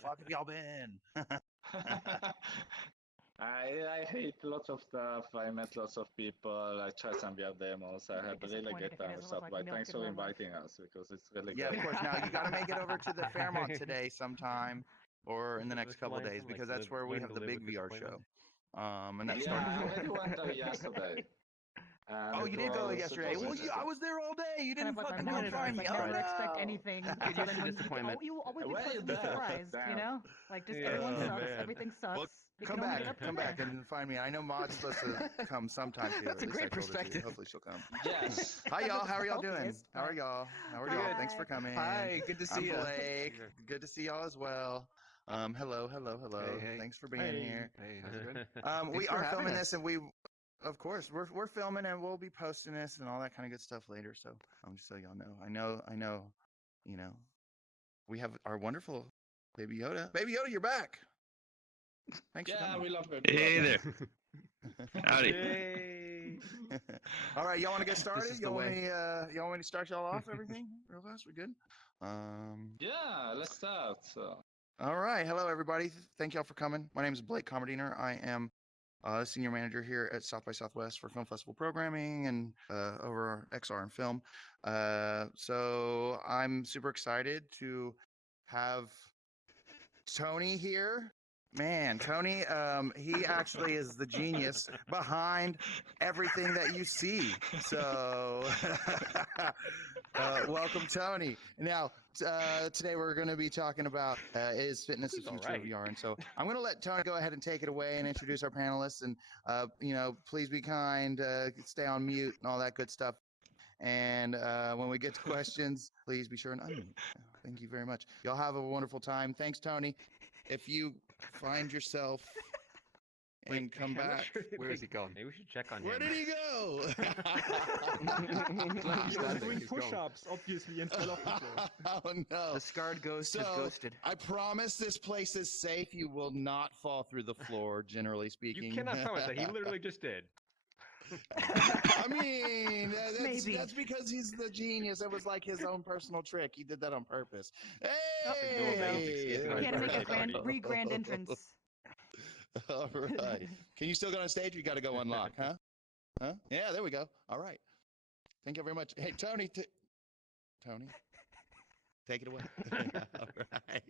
the fuck have y'all been? I hate lots of stuff. I met lots of people. I tried some VR demos. I had a really disappointed good if he time doesn't with look stuff. like But milk thanks in for real life. inviting us because it's really Yeah, of great. course. Now you got to make it over to the Fairmont today sometime or in the next This couple of line days from, like, because that's where we learn have to the live big with VR disappointment. show. And that Yeah, starts. I already went there yesterday. And Oh, it you did go was yesterday. Well, amazing. I was there all day. You Kind didn't of like my fucking mom. come It's find me. like Oh never expect no. anything. Get used to Then disappointment. you always be Where you pleasantly there? surprised. You Damn. know, like just Yeah, everyone sucks. man. Everything sucks. Well, You come can only back, get up from come back there. and find me. I know Maud's supposed to come sometime too. That's At a least I great told her to. perspective. Hopefully she'll come. Yes. Hi y'all. How are y'all doing? Focused, How are but- y'all? How are Hi. y'all? Thanks for coming. Hi, good to I'm see you. Blake. Good to see y'all as well. Hello. Hey, hey. Thanks for being here. Hey, how's it going? We Thanks for are having filming us. this, and of course, we're filming, and we'll be posting this and all that kind of good stuff later. So just so y'all know, I know, you know, we have our wonderful Baby Yoda. Baby Yoda, you're back. Thanks for Yeah, coming. we love it. Hey there. Howdy. Yay. All right, y'all want to get started? is the Y'all want way. me to start y'all off? Everything real fast. We good? Yeah, let's start. So. All right. Hello, everybody. Thank y'all for coming. My name is Blake Commerdiner. I am senior manager here at South by Southwest for Film Festival Programming and over XR and film. So I'm super excited to have Tony here. Man, Tony, he actually is the genius behind everything that you see. So, welcome, Tony. Now, today we're going to be talking about is fitness the He's all future of right. VR? And so I'm going to let Tony go ahead and take it away and introduce our panelists. And, please be kind, stay on mute and all that good stuff. And when we get to questions, please be sure and unmute. Thank you very much. Y'all have a wonderful time. Thanks, Tony. If you find yourself and Wait, come I'm not back, sure- Where has he gone? Maybe we should check on where him. did he go? He's He was standing, doing he's gone. push-ups, obviously, and fell off the floor. Oh no! The scarred ghost is So ghosted. I promise this place is safe. You will not fall through the floor, generally speaking. You cannot promise that. He literally just did. I mean, Maybe. that's because he's the genius. It was like his own personal trick. He did that on purpose. Bill Hey! Belichick's getting on He had to make a birthday party. grand entrance. All right. Can you still go on stage? Or you got to go unlock, huh? Huh? Yeah, there we go. All right. Thank you very much. Hey, Tony. Tony, take it away. All right.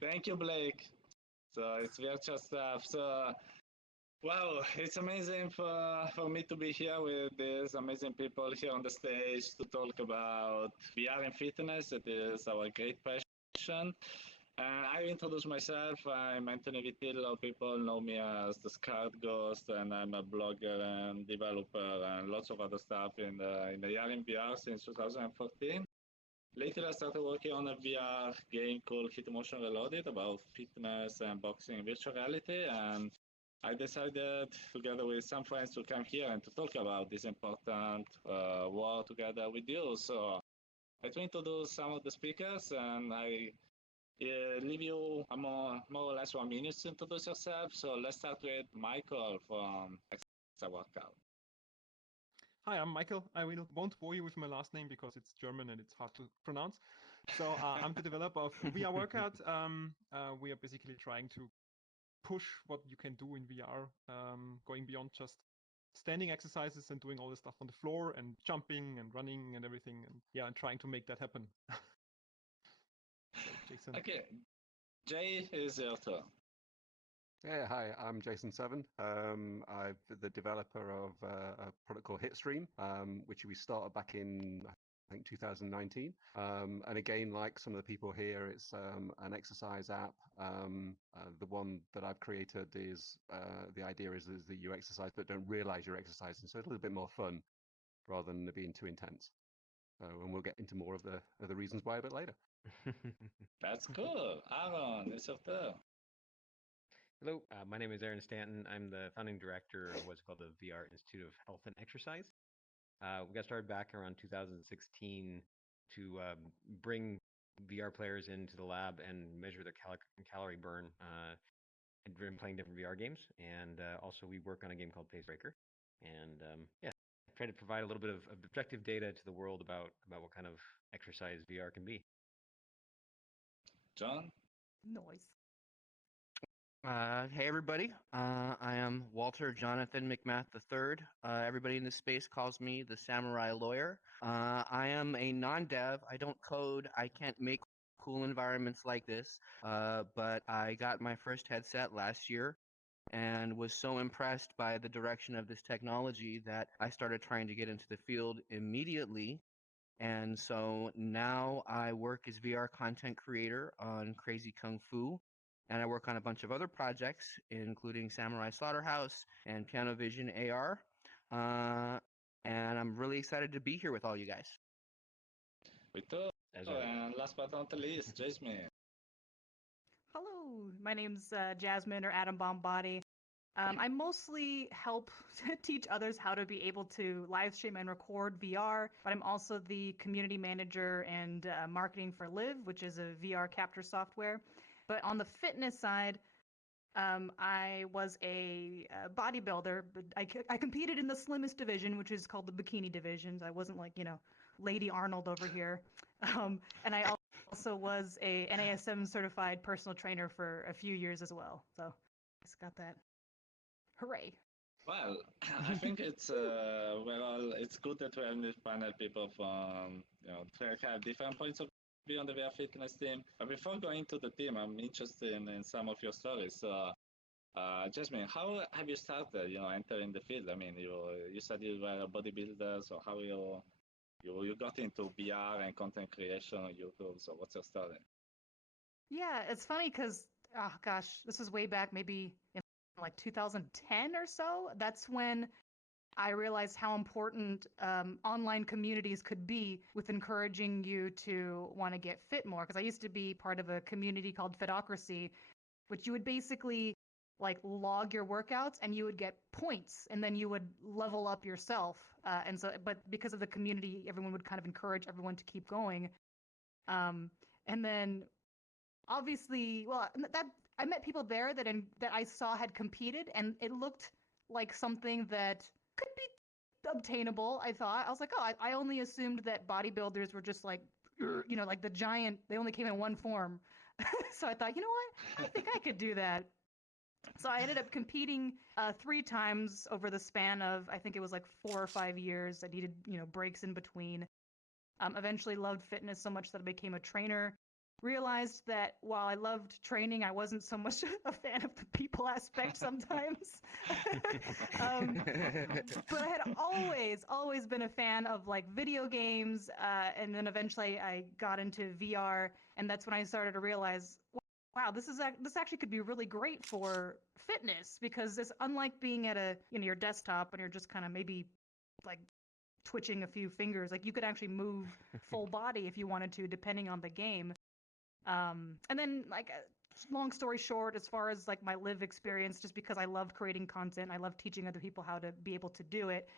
Thank you, Blake. So it's virtual stuff. So, wow, it's amazing for me to be here with these amazing people here on the stage to talk about VR and fitness. It is our great passion. And I introduce myself. I'm Anthony Vitillo. People know me as the Scarred Ghost, and I'm a blogger and developer and lots of other stuff in the year in VR since 2014. Later, I started working on a VR game called Hit Motion Reloaded about fitness and boxing in virtual reality. And I decided, together with some friends, to come here and to talk about this important war together with you. So I try to introduce some of the speakers, and I leave you a more or less 1 minute to introduce yourself. So let's start with Michael from Extra Workout. Hi, I'm Michael. Won't bore you with my last name because it's German and it's hard to pronounce. So I'm the developer of VR Workout. We are basically trying to push what you can do in VR, going beyond just standing exercises and doing all the stuff on the floor and jumping and running and everything. And yeah, and trying to make that happen. So, Jason. Okay, Jay is your turn. Yeah, hi, I'm Jason Seven. I'm the developer of a product called Hitstream, which we started back in, I think, 2019. And again, like some of the people here, it's an exercise app. The one that I've created is, the idea is that you exercise but don't realize you're exercising. So it's a little bit more fun rather than being too intense. So, and we'll get into more of the reasons why a bit later. That's cool. Aaron, it's your turn. Hello, my name is Aaron Stanton. I'm the founding director of what's called the VR Institute of Health and Exercise. We got started back around 2016 to bring VR players into the lab and measure their calorie burn and playing different VR games. And also we work on a game called Pacebreaker. And yeah, try to provide a little bit of objective data to the world about what kind of exercise VR can be. John? Noise. Hey, everybody. I am Walter Jonathan McMath III. Everybody in this space calls me the Samurai Lawyer. I am a non-dev. I don't code. I can't make cool environments like this. But I got my first headset last year and was so impressed by the direction of this technology that I started trying to get into the field immediately. And so now I work as VR content creator on Crazy Kung Fu, and I work on a bunch of other projects, including Samurai Slaughterhouse and Piano Vision AR. And I'm really excited to be here with all you guys. We too. As a And last but not least, Jasmine. Hello, my name's Jasmine or Atom Bomb Body. I mostly help teach others how to be able to live stream and record VR, but I'm also the community manager and marketing for Live, which is a VR capture software. But on the fitness side, I was a bodybuilder, but I competed in the slimmest division, which is called the bikini division. I wasn't like, Lady Arnold over here. And I also was a NASM certified personal trainer for a few years as well. So just got that. Hooray. Well, I think it's it's good that we have this panel people from to have different points of view on the VR fitness team. But before going to the team, I'm interested in some of your stories. So, Jasmine, how have you started? Entering the field. I mean, you said you were a bodybuilder, so how you got into VR and content creation on YouTube? So, what's your story? Yeah, it's funny because, oh gosh, this was way back maybe in like 2010 or so. That's when I realized how important online communities could be with encouraging you to want to get fit more. Because I used to be part of a community called Fitocracy, which you would basically like log your workouts and you would get points and then you would level up yourself. But because of the community, everyone would kind of encourage everyone to keep going. And then obviously, well, that I met people there that I saw had competed, and it looked like something that could be obtainable. I thought I was like, oh, I only assumed that bodybuilders were just like, like the giant. They only came in one form. So I thought, you know what? I think I could do that. So I ended up competing 3 times over the span of I think it was like 4 or 5 years. I needed breaks in between. Eventually loved fitness so much that I became a trainer. Realized that while I loved training, I wasn't so much a fan of the people aspect sometimes. But I had always been a fan of like video games. And then eventually I got into VR. And that's when I started to realize, wow, this actually could be really great for fitness because it's unlike being at your desktop and you're just kind of maybe like twitching a few fingers. Like you could actually move full body if you wanted to, depending on the game. And then like long story short, as far as like my live experience, just because I love creating content, I love teaching other people how to be able to do it.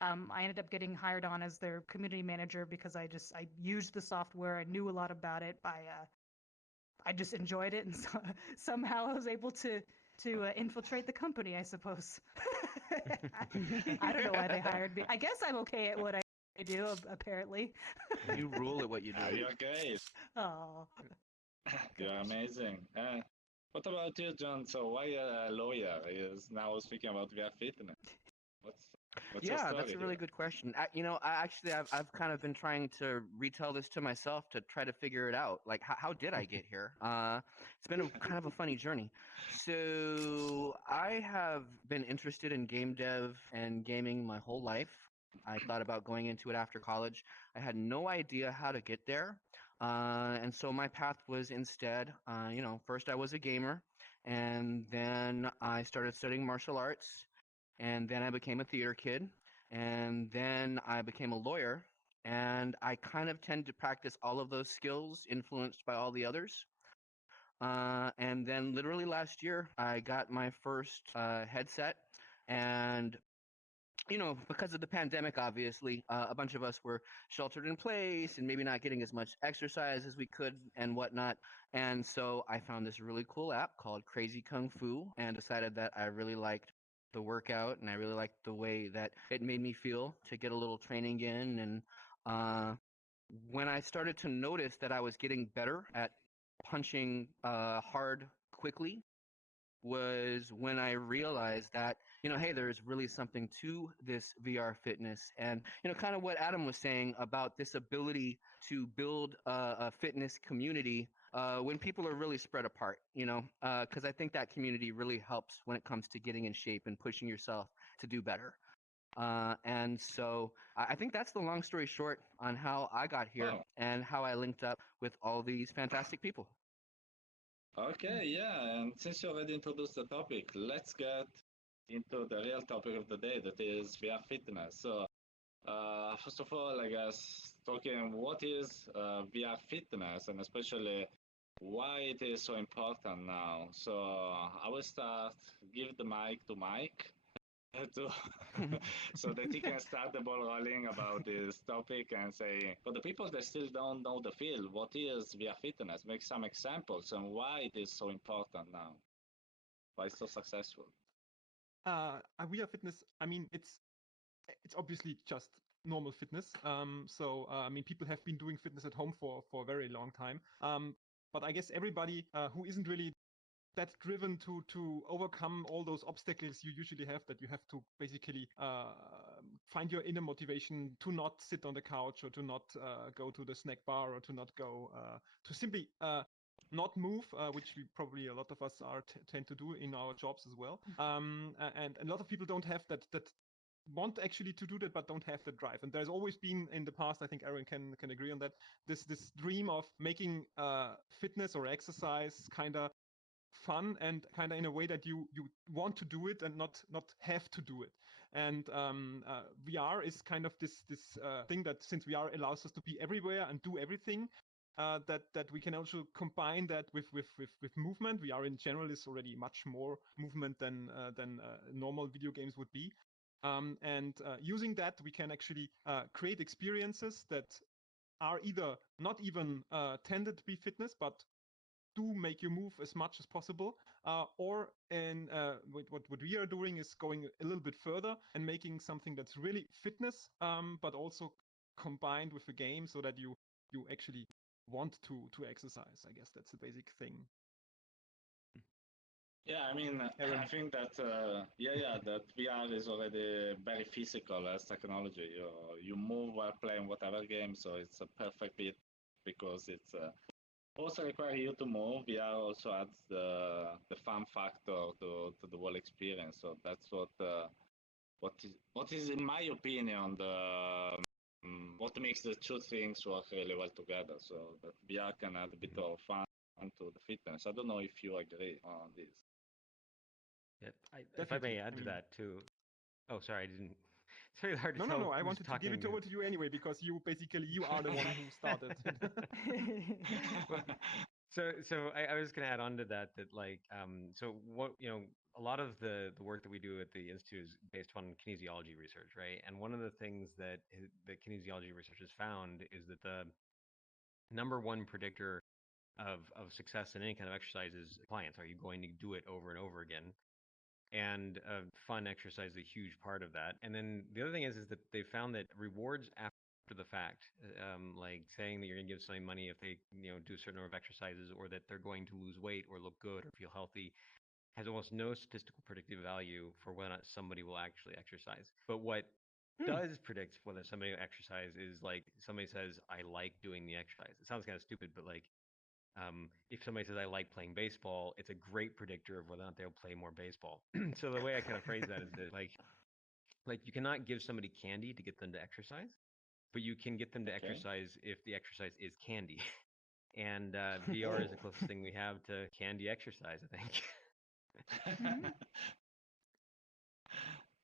I ended up getting hired on as their community manager because I used the software. I knew a lot about it. I just enjoyed it, and so, somehow I was able to infiltrate the company, I suppose. I don't know why they hired me. I guess I'm okay at what I do, apparently. You rule at what you do. You're great. Oh, You're amazing. What about you, John? So why a lawyer is now speaking about VR fitness? What's your Yeah, story that's a really here? good question. I've kind of been trying to retell this to myself to try to figure it out. Like, how did I get here? It's been kind of a funny journey. So I have been interested in game dev and gaming my whole life. I thought about going into it after college. I had no idea how to get there. And so my path was instead, first I was a gamer, and then I started studying martial arts, and then I became a theater kid, and then I became a lawyer, and I kind of tend to practice all of those skills influenced by all the others. And then literally last year, I got my first headset, and because of the pandemic, obviously, a bunch of us were sheltered in place and maybe not getting as much exercise as we could and whatnot. And so I found this really cool app called Crazy Kung Fu and decided that I really liked the workout and I really liked the way that it made me feel to get a little training in. And when I started to notice that I was getting better at punching hard quickly was when I realized that, hey, there's really something to this VR fitness. And, kind of what Adam was saying about this ability to build a fitness community when people are really spread apart, because I think that community really helps when it comes to getting in shape and pushing yourself to do better. And so I think that's the long story short on how I got here Wow. and how I linked up with all these fantastic people. Okay, yeah, and since you already introduced the topic, let's get into the real topic of the day, that is VR fitness. So, first of all, I guess talking what is VR fitness, and especially why it is so important now. So, I will start. Give the mic to Mike. To so that he can start the ball rolling about this topic and say, for the people that still don't know the field, what is VR fitness? Make some examples and why it is so important now. Why it's so successful. We are fitness. I mean, it's obviously just normal fitness. I mean, people have been doing fitness at home for a very long time. But I guess everybody who isn't really that driven to overcome all those obstacles you usually have, that you have to basically find your inner motivation to not sit on the couch, or to not go to the snack bar, or to not go to simply not move, which we probably a lot of us tend to do in our jobs as well. And a lot of people don't have that want actually to do that, but don't have the drive. And there's always been in the past, I think Aaron can agree on that, this dream of making fitness or exercise kind of fun, and kind of in a way that you want to do it and not have to do it. And VR is kind of this thing that, since VR allows us to be everywhere and do everything, that we can also combine that with movement. VR in general is already much more movement than normal video games would be. And using that, we can actually create experiences that are either not even tended to be fitness, but do make you move as much as possible, or what we are doing is going a little bit further and making something that's really fitness, but also combined with a game, so that you actually want to exercise. I guess that's the basic thing. Yeah, I mean, Aaron. I think that that VR is already very physical as technology. You move while playing whatever game, so it's a perfect fit, because it's also require you to move. VR also adds the fun factor to the whole experience. So that's what is in my opinion what makes the two things work really well together. So that VR can add a bit of fun to the fitness. I don't know if you agree on this. Yeah, if I may add to that too. Oh, sorry, I didn't. It's very hard to tell. No. I wanted to give it over to you anyway, because you are the one who started. So I was going to add on to that like so what a lot of the work that we do at the institute is based on kinesiology research, right? And one of the things that the kinesiology research has found is that the number one predictor of success in any kind of exercise is compliance. Are you going to do it over and over again? And fun exercise is a huge part of that. And then the other thing is that they found that rewards after the fact, like saying that you're going to give somebody money if they do a certain number of exercises, or that they're going to lose weight or look good or feel healthy, has almost no statistical predictive value for whether or not somebody will actually exercise. But what does predict whether somebody will exercise is, like, somebody says, I like doing the exercise. It sounds kind of stupid, but like, if somebody says I like playing baseball, it's a great predictor of whether or not they'll play more baseball. So the way I kind of phrase that is that like you cannot give somebody candy to get them to exercise, but you can get them to exercise if the exercise is candy. And VR is the closest thing we have to candy exercise, I think.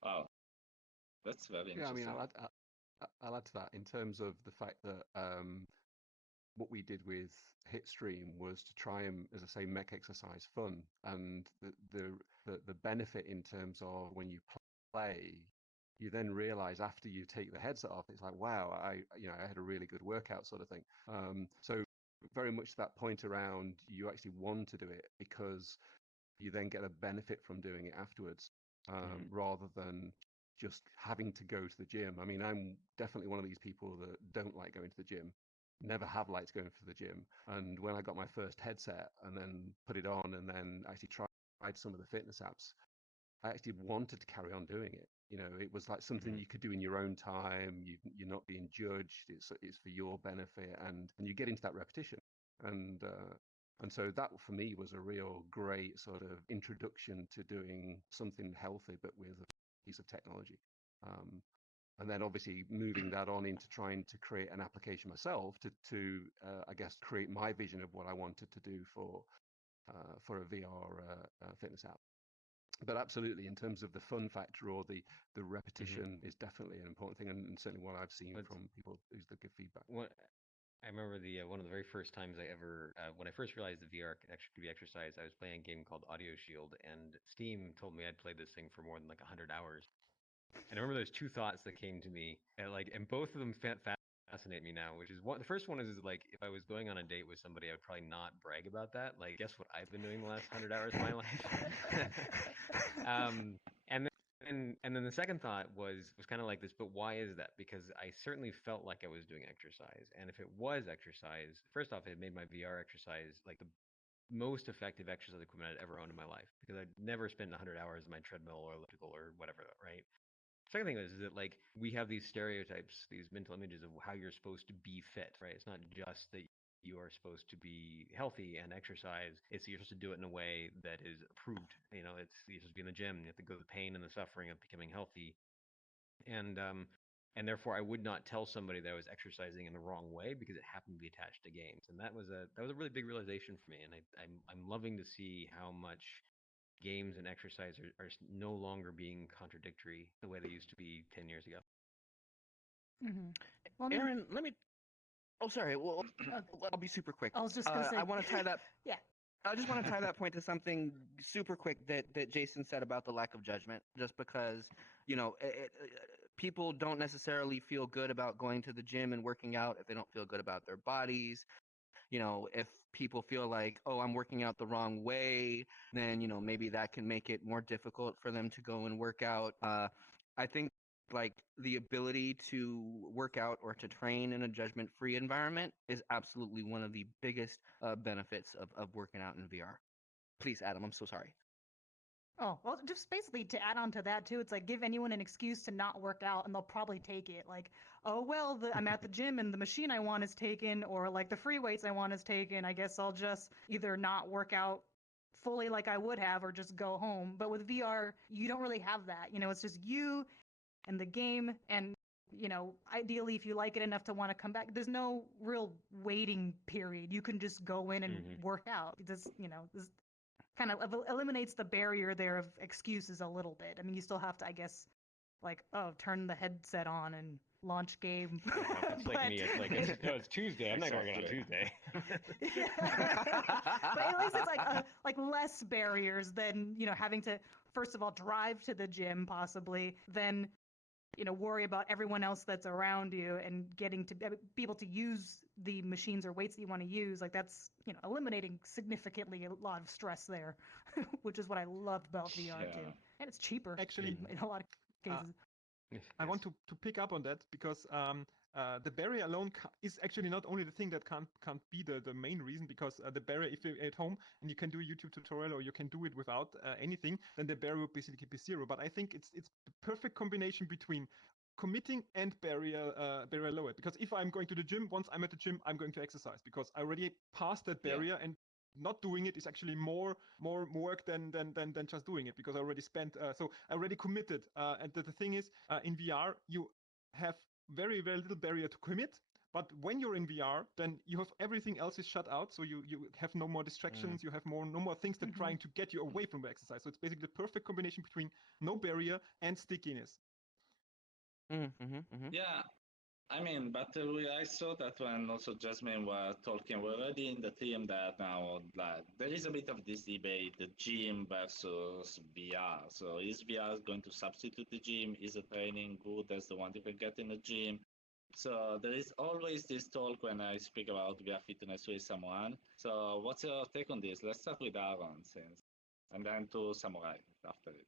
Wow, that's very interesting. Yeah, I mean, I'll add to that in terms of the fact that what we did with Hitstream was to try and, as I say, make exercise fun, and the benefit in terms of when you play, you then realize after you take the headset off, it's like, wow, I had a really good workout, sort of thing. So very much that point around, you actually want to do it because you then get a benefit from doing it afterwards, rather than just having to go to the gym. I mean, I'm definitely one of these people that don't like going to the gym. never have lights going for the gym. And when I got my first headset and then put it on and then actually tried some of the fitness apps, I actually wanted to carry on doing it. It was like something you could do in your own time. You're not being judged. It's for your benefit, and you get into that repetition. And so that for me was a real great sort of introduction to doing something healthy, but with a piece of technology. And then obviously moving that on into trying to create an application myself to I guess create my vision of what I wanted to do for a VR fitness app. But absolutely, in terms of the fun factor or the repetition is definitely an important thing, and certainly what I've seen from people who's the good feedback. I remember one of the very first times I ever, when I first realized the VR could be exercise, I was playing a game called Audio Shield, and Steam told me I'd played this thing for more than like 100 hours. And I remember there's two thoughts that came to me, and both of them fascinate me now. Which is the first one is like, if I was going on a date with somebody, I would probably not brag about that. Like, guess what I've been doing the last 100 hours of my life. And then the second thought was kind of like this, but why is that? Because I certainly felt like I was doing exercise, and if it was exercise, first off, it made my VR exercise like the most effective exercise equipment I'd ever owned in my life, because I'd never spent 100 hours on my treadmill or elliptical or whatever, right? Second thing is that like we have these stereotypes, these mental images of how you're supposed to be fit, right? It's not just that you are supposed to be healthy and exercise. It's you're supposed to do it in a way that is approved. It's you're supposed to be in the gym. You have to go through the pain and the suffering of becoming healthy, and therefore I would not tell somebody that I was exercising in the wrong way because it happened to be attached to games, and that was a really big realization for me. And I'm loving to see how much games and exercise are no longer being contradictory the way they used to be 10 years ago. Well, Aaron, let me. Oh, sorry. Well, I'll be super quick. I was just gonna say. I want to tie that. Yeah. I just want to tie that point to something super quick that Jason said about the lack of judgment. Just because, people don't necessarily feel good about going to the gym and working out if they don't feel good about their bodies. If people feel like, oh, I'm working out the wrong way, then, maybe that can make it more difficult for them to go and work out. I think like the ability to work out or to train in a judgment-free environment is absolutely one of the biggest benefits of working out in VR. Please, Adam, I'm so sorry. Oh, well, just basically to add on to that too, it's like give anyone an excuse to not work out and they'll probably take it. Like, oh, well, I'm at the gym and the machine I want is taken, or like the free weights I want is taken. I guess I'll just either not work out fully like I would have or just go home. But with VR, you don't really have that. It's just you and the game, and ideally if you like it enough to want to come back, there's no real waiting period. You can just go in and work out. This kind of eliminates the barrier there of excuses a little bit. I mean, you still have to, I guess, like, turn the headset on and launch game. It's like me. It's like it's Tuesday. I'm not working on Tuesday. But at least it's like less barriers than having to first of all drive to the gym possibly, then worry about everyone else that's around you and getting to be able to use the machines or weights that you want to use. Like that's, eliminating significantly a lot of stress there, which is what I loved about VR too. And it's cheaper Actually, in a lot of cases. I want to pick up on that because the barrier alone is actually not only the thing that can't be the main reason, because the barrier, if you're at home and you can do a YouTube tutorial or you can do it without anything, then the barrier will basically be zero. But I think it's the perfect combination between committing and barrier lower. Because if I'm going to the gym, once I'm at the gym, I'm going to exercise because I already passed that barrier, and not doing it is actually more work than just doing it, because I already spent, so I already committed. And the thing is, in VR, you have very, very little barrier to commit. But when you're in VR, then you have everything else is shut out. So you have no more distractions. You have no more things that trying to get you away from the exercise. So it's basically the perfect combination between no barrier and stickiness. Yeah, I mean, but I saw that when also Jasmine was talking, we're already in the theme that now like, there is a bit of this debate, the gym versus VR. So is VR going to substitute the gym? Is the training good as the one you can get in the gym? So there is always this talk when I speak about VR fitness with someone. So what's your take on this? Let's start with Aaron, and then to Samurai after it.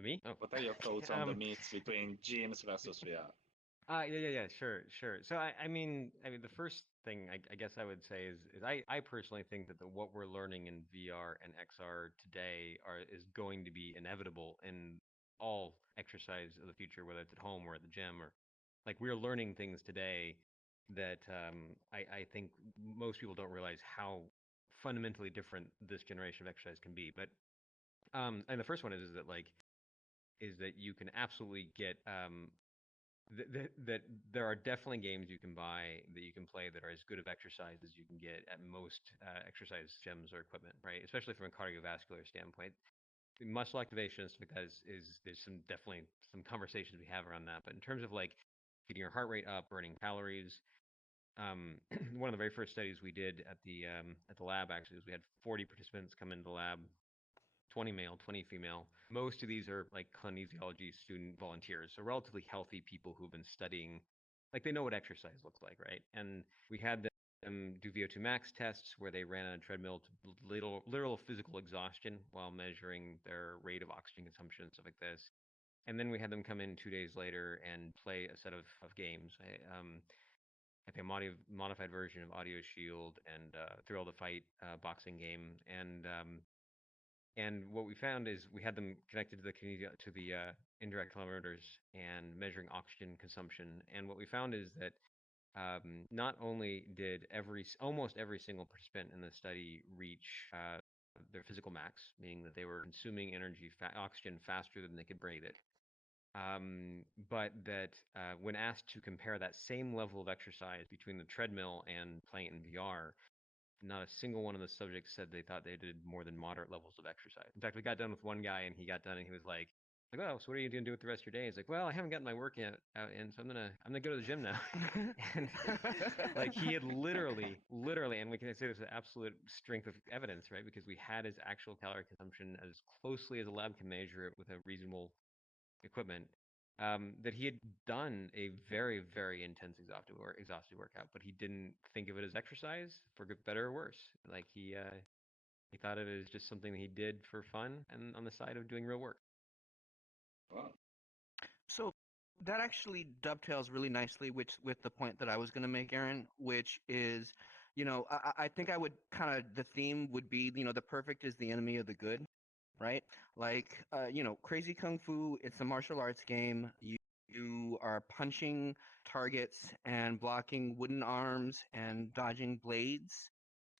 Me? Oh. What are your thoughts on the mix between gyms versus VR? Yeah, sure. So I mean, the first thing I guess I would say is I personally think that what we're learning in VR and XR today is going to be inevitable in all exercise of the future, whether it's at home or at the gym or like we're learning things today that I think most people don't realize how fundamentally different this generation of exercise can be. But and the first one is that you can absolutely get that there are definitely games you can buy that you can play that are as good of exercise as you can get at most exercise gyms or equipment, right? Especially from a cardiovascular standpoint. Muscle activation and stuff like that there's some definitely some conversations we have around that. But in terms of like getting your heart rate up, burning calories, one of the very first studies we did at the lab actually was we had 40 participants come into the lab, 20 male, 20 female. Most of these are like kinesiology student volunteers, so relatively healthy people who've been studying, like they know what exercise looks like, right? And we had them do VO2 max tests where they ran on a treadmill to literal physical exhaustion while measuring their rate of oxygen consumption and stuff like this. And then we had them come in 2 days later and play a set of games. I think a modified version of Audio Shield and Thrill to Fight boxing game, and what we found is we had them connected to the indirect kilometers and measuring oxygen consumption. And what we found is that not only did almost every single participant in the study reach their physical max, meaning that they were consuming oxygen faster than they could breathe it, but that when asked to compare that same level of exercise between the treadmill and playing it in VR, not a single one of the subjects said they thought they did more than moderate levels of exercise. In fact, we got done with one guy and he got done and he was like, oh, so what are you going to do with the rest of your day? He's like, well, I haven't gotten my workout out in, so I'm gonna go to the gym now. And like he had literally, and we can say this with absolute strength of evidence, right? Because we had his actual calorie consumption as closely as a lab can measure it with a reasonable equipment. That he had done a very, very intense exhaustive workout, but he didn't think of it as exercise for better or worse. Like he thought of it as just something that he did for fun and on the side of doing real work. Wow. So that actually dovetails really nicely with the point that I was going to make, Aaron, which is, I think I would kind of, the theme would be, the perfect is the enemy of the good, right? Like, Crazy Kung Fu, it's a martial arts game. You are punching targets and blocking wooden arms and dodging blades.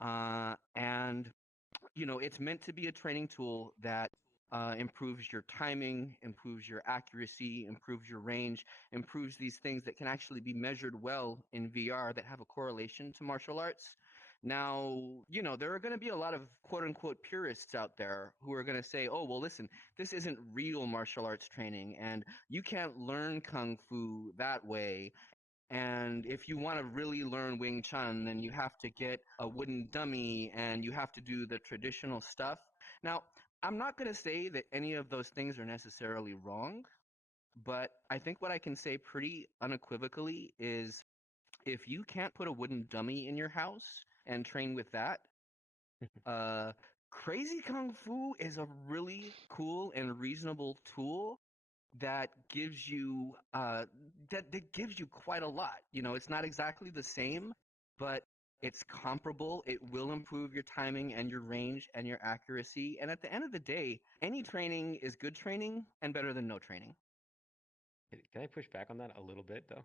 And it's meant to be a training tool that improves your timing, improves your accuracy, improves your range, improves these things that can actually be measured well in VR that have a correlation to martial arts. Now, there are going to be a lot of quote unquote purists out there who are going to say, oh, well, listen, this isn't real martial arts training, and you can't learn Kung Fu that way. And if you want to really learn Wing Chun, then you have to get a wooden dummy and you have to do the traditional stuff. Now, I'm not going to say that any of those things are necessarily wrong, but I think what I can say pretty unequivocally is if you can't put a wooden dummy in your house and train with that, uh, Crazy Kung Fu is a really cool and reasonable tool that gives you that gives you quite a lot. It's not exactly the same, but it's comparable. It will improve your timing and your range and your accuracy. And at the end of the day, any training is good training and better than no training. Can I push back on that a little bit though?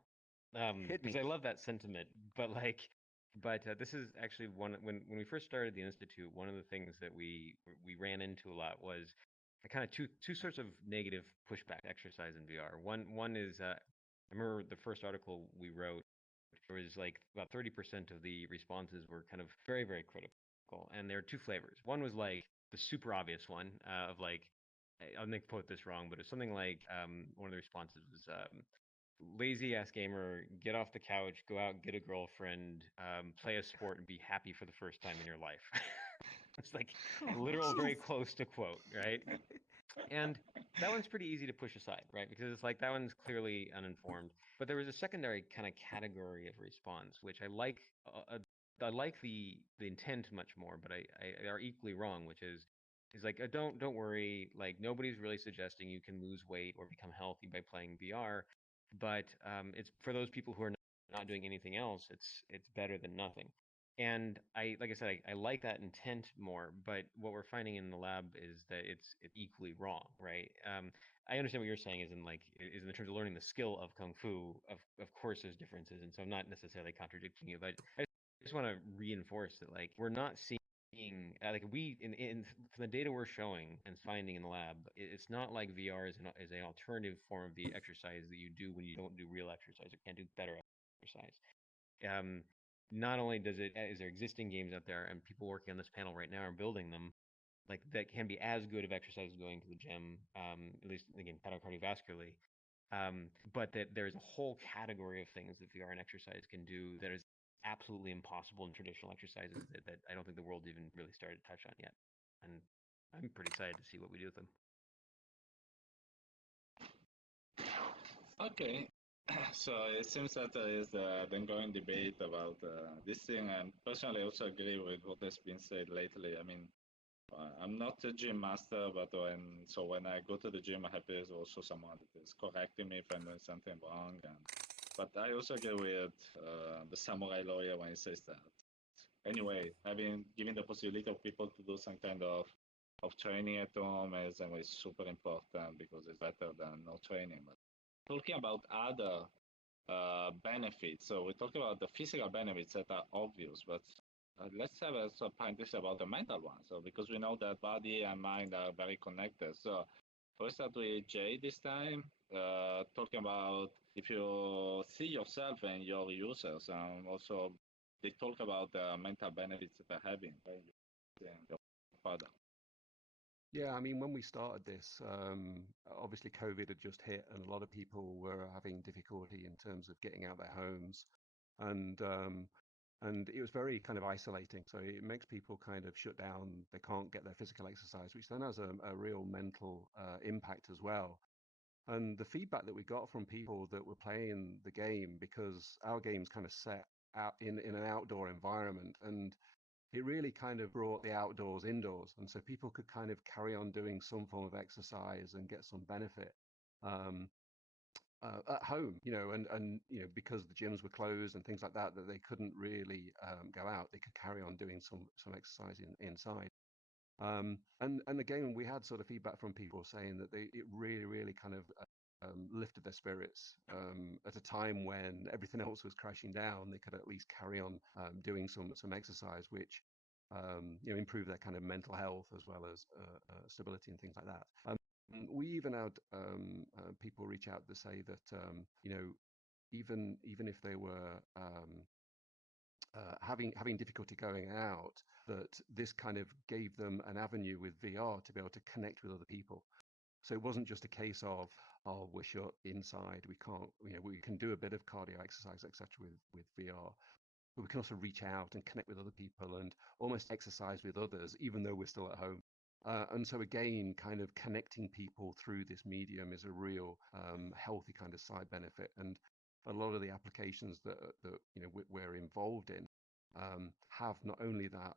Hit Because me. I love that sentiment, but this is actually when we first started the institute, one of the things that we ran into a lot was a kind of two sorts of negative pushback exercise in VR. One is I remember the first article we wrote. There was like about 30% of the responses were kind of very, very critical, and there are two flavors. One was like the super obvious one of like I'll make quote this wrong, but it's something like one of the responses was lazy ass gamer, get off the couch, go out, get a girlfriend, play a sport, and be happy for the first time in your life. It's like literal, very close to quote, right? And that one's pretty easy to push aside, right? Because it's like that one's clearly uninformed. But there was a secondary kind of category of response, which I like. I like the intent much more, but I are equally wrong, which is like don't worry, like nobody's really suggesting you can lose weight or become healthy by playing VR. but it's for those people who are not doing anything else. It's better than nothing. And like I said, I like that intent more, but what we're finding in the lab is that it's equally wrong, right? I understand what you're saying is in terms of learning the skill of kung fu. Of course, there's differences, and so I'm not necessarily contradicting you, but I just want to reinforce that like we're not seeing like we in from the data we're showing and finding in the lab, it's not like VR is an alternative form of the exercise that you do when you don't do real exercise or can't do better exercise. Um, Not only is there existing games out there and people working on this panel right now are building them like that can be as good of exercise as going to the gym, at least again cardiovascularly. But that there's a whole category of things that VR and exercise can do that is absolutely impossible in traditional exercises that I don't think the world even really started to touch on yet. And I'm pretty excited to see what we do with them. Okay, so it seems that there is the ongoing debate about this thing, and personally, I also agree with what has been said lately. I mean, I'm not a gym master, but when I go to the gym, I have there's also someone that is correcting me if I'm doing something wrong. But I also agree with the samurai lawyer when he says that. Anyway, having given the possibility of people to do some kind of training at home is anyway super important because it's better than no training. But talking about other benefits, so we talk about the physical benefits that are obvious, but let's have a parenthesis about the mental one. So because we know that body and mind are very connected. So first start with Jay this time, talking about if you see yourself and your users, and also they talk about the mental benefits that they're having by using the product. Yeah, I mean, when we started this, obviously COVID had just hit, and a lot of people were having difficulty in terms of getting out of their homes, and and it was very kind of isolating. So it makes people kind of shut down. They can't get their physical exercise, which then has a real mental impact as well. And the feedback that we got from people that were playing the game, because our game's kind of set out in an outdoor environment, and it really kind of brought the outdoors indoors, and so people could kind of carry on doing some form of exercise and get some benefit um, at home, and because the gyms were closed and things like that, that they couldn't really go out. They could carry on doing some exercise inside. And again, we had sort of feedback from people saying that it really kind of lifted their spirits at a time when everything else was crashing down. They could at least carry on doing some exercise, which improve their kind of mental health as well as stability and things like that. We even had people reach out to say that even if they were having difficulty going out, that this kind of gave them an avenue with VR to be able to connect with other people. So it wasn't just a case of, oh, we're shut inside, we can't, we can do a bit of cardio exercise, etc. with VR, but we can also reach out and connect with other people and almost exercise with others, even though we're still at home. And so again, kind of connecting people through this medium is a real healthy kind of side benefit. And a lot of the applications that we're involved in have not only that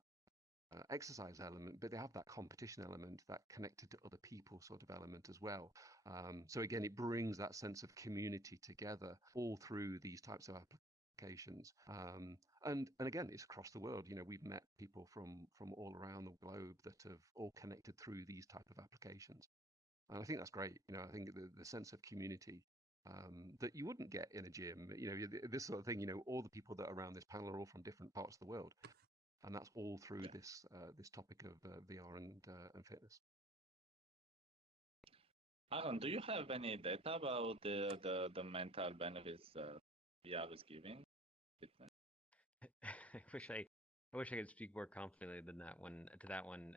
exercise element, but they have that competition element, that connected to other people sort of element as well. So again, it brings that sense of community together all through these types of applications. And again, it's across the world. We've met people from all around the globe that have all connected through these type of applications. And I think that's great. I think the sense of community that you wouldn't get in a gym. This sort of thing. All the people that are around this panel are all from different parts of the world, and that's all through this topic of VR and fitness. Aaron, do you have any data about the mental benefits VR is giving? Fitness? I wish I could speak more confidently than that one to that one.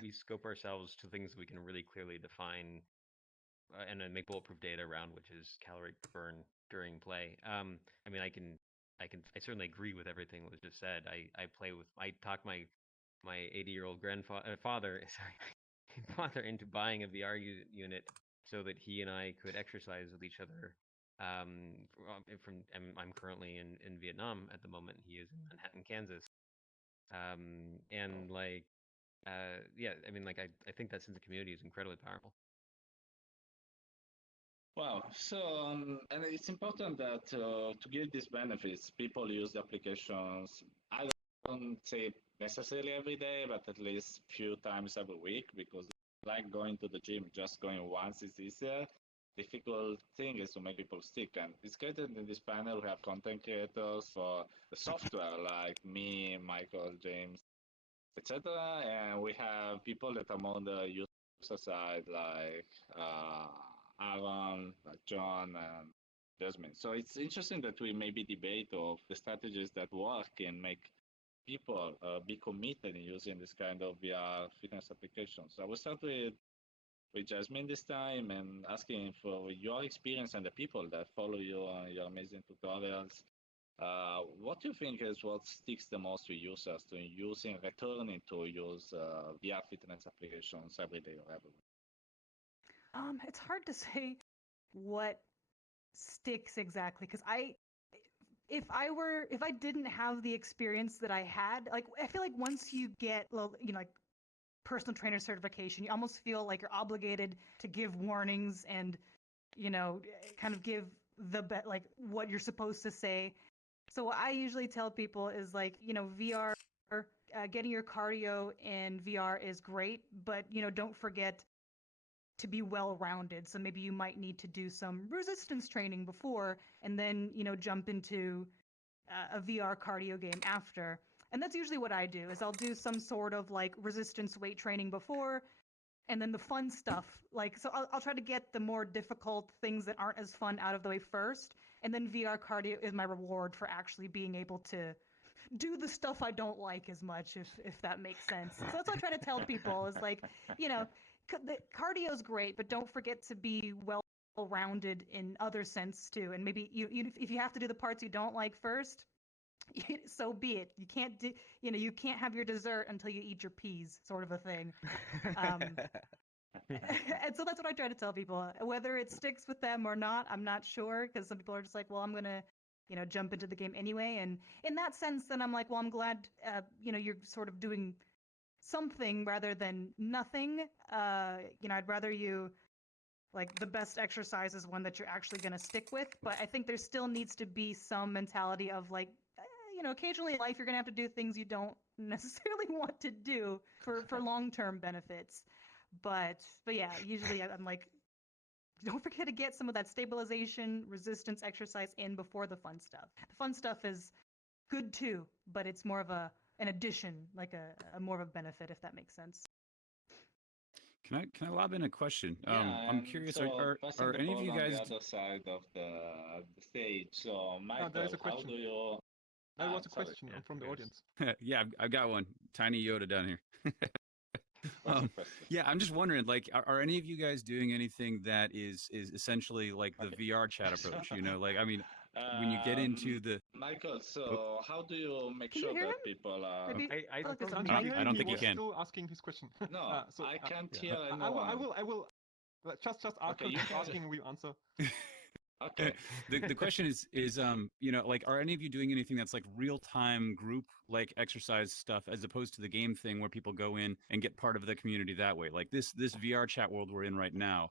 We scope ourselves to things we can really clearly define and then make bulletproof data around, which is calorie burn during play. I mean, I certainly agree with everything that was just said. I talk my 80-year-old father, sorry, father into buying a VR unit so that he and I could exercise with each other. I'm currently in Vietnam at the moment. He is in Manhattan, Kansas. And like, yeah, I mean, like, I think that sense of community is incredibly powerful. Wow. So, and it's important that to give these benefits, people use the applications. I don't say necessarily every day, but at least few times every week, because like going to the gym, just going once is easier. Difficult thing is to make people stick. And it's great that in this panel we have content creators for the software like me, Michael, James, etc. And we have people that are more on the user side, like Aaron, like John, and Desmond. So it's interesting that we maybe debate of the strategies that work and make people be committed in using this kind of VR fitness application. So I will start with Jasmine this time and asking for your experience and the people that follow you on your amazing tutorials. What do you think is what sticks the most with users to using, returning to use VR fitness applications every day or every week? It's hard to say what sticks exactly because if I didn't have the experience that I had, like I feel like once you get like personal trainer certification, you almost feel like you're obligated to give warnings and kind of give like what you're supposed to say. So what I usually tell people is like, VR, getting your cardio in VR is great, but don't forget to be well rounded. So maybe you might need to do some resistance training before and then, jump into a VR cardio game after. And that's usually what I do is I'll do some sort of like resistance weight training before and then the fun stuff. Like so I'll try to get the more difficult things that aren't as fun out of the way first. And then VR cardio is my reward for actually being able to do the stuff I don't like as much, if that makes sense. So that's what I try to tell people is like, the cardio is great, but don't forget to be well-rounded in other sense too. And maybe if you have to do the parts you don't like first, so be it. You can't do, you can't have your dessert until you eat your peas, sort of a thing. And so that's what I try to tell people. Whether it sticks with them or not, I'm not sure because some people are just like, well, I'm gonna, jump into the game anyway. And in that sense, then I'm like, well, I'm glad, you're sort of doing something rather than nothing. I'd rather you like the best exercise is one that you're actually going to stick with. But I think there still needs to be some mentality of like, occasionally in life you're going to have to do things you don't necessarily want to do for long-term benefits. But yeah, usually I'm like, don't forget to get some of that stabilization, resistance exercise in before the fun stuff. The fun stuff is good too, but it's more of an addition, like a more of a benefit, if that makes sense. Can I lob in a question? Yeah, I'm and curious. so passing Are the any of ball you on guys? the other side of the stage. So Oh, there is Michael, a how question. do you? There was a Sorry. question Yeah, from the yes. audience. Yeah, I've got one. Tiny Yoda down here. What's the question? Yeah, I'm just wondering, like, are any of you guys doing anything that is essentially like the Okay. VR chat approach? Like, I mean, when you get into the Michael, oh, so how do you make Can you sure hear that him? people are? Maybe I feel like there's a Can't mic. you hear I him? don't He think you was can. still asking his question. No, I can't yeah. hear I anyone. will just ask Okay, you keep can. asking, we answer. Okay. The question is like, are any of you doing anything that's like real time group like exercise stuff as opposed to the game thing where people go in and get part of the community that way? Like this VR chat world we're in right now.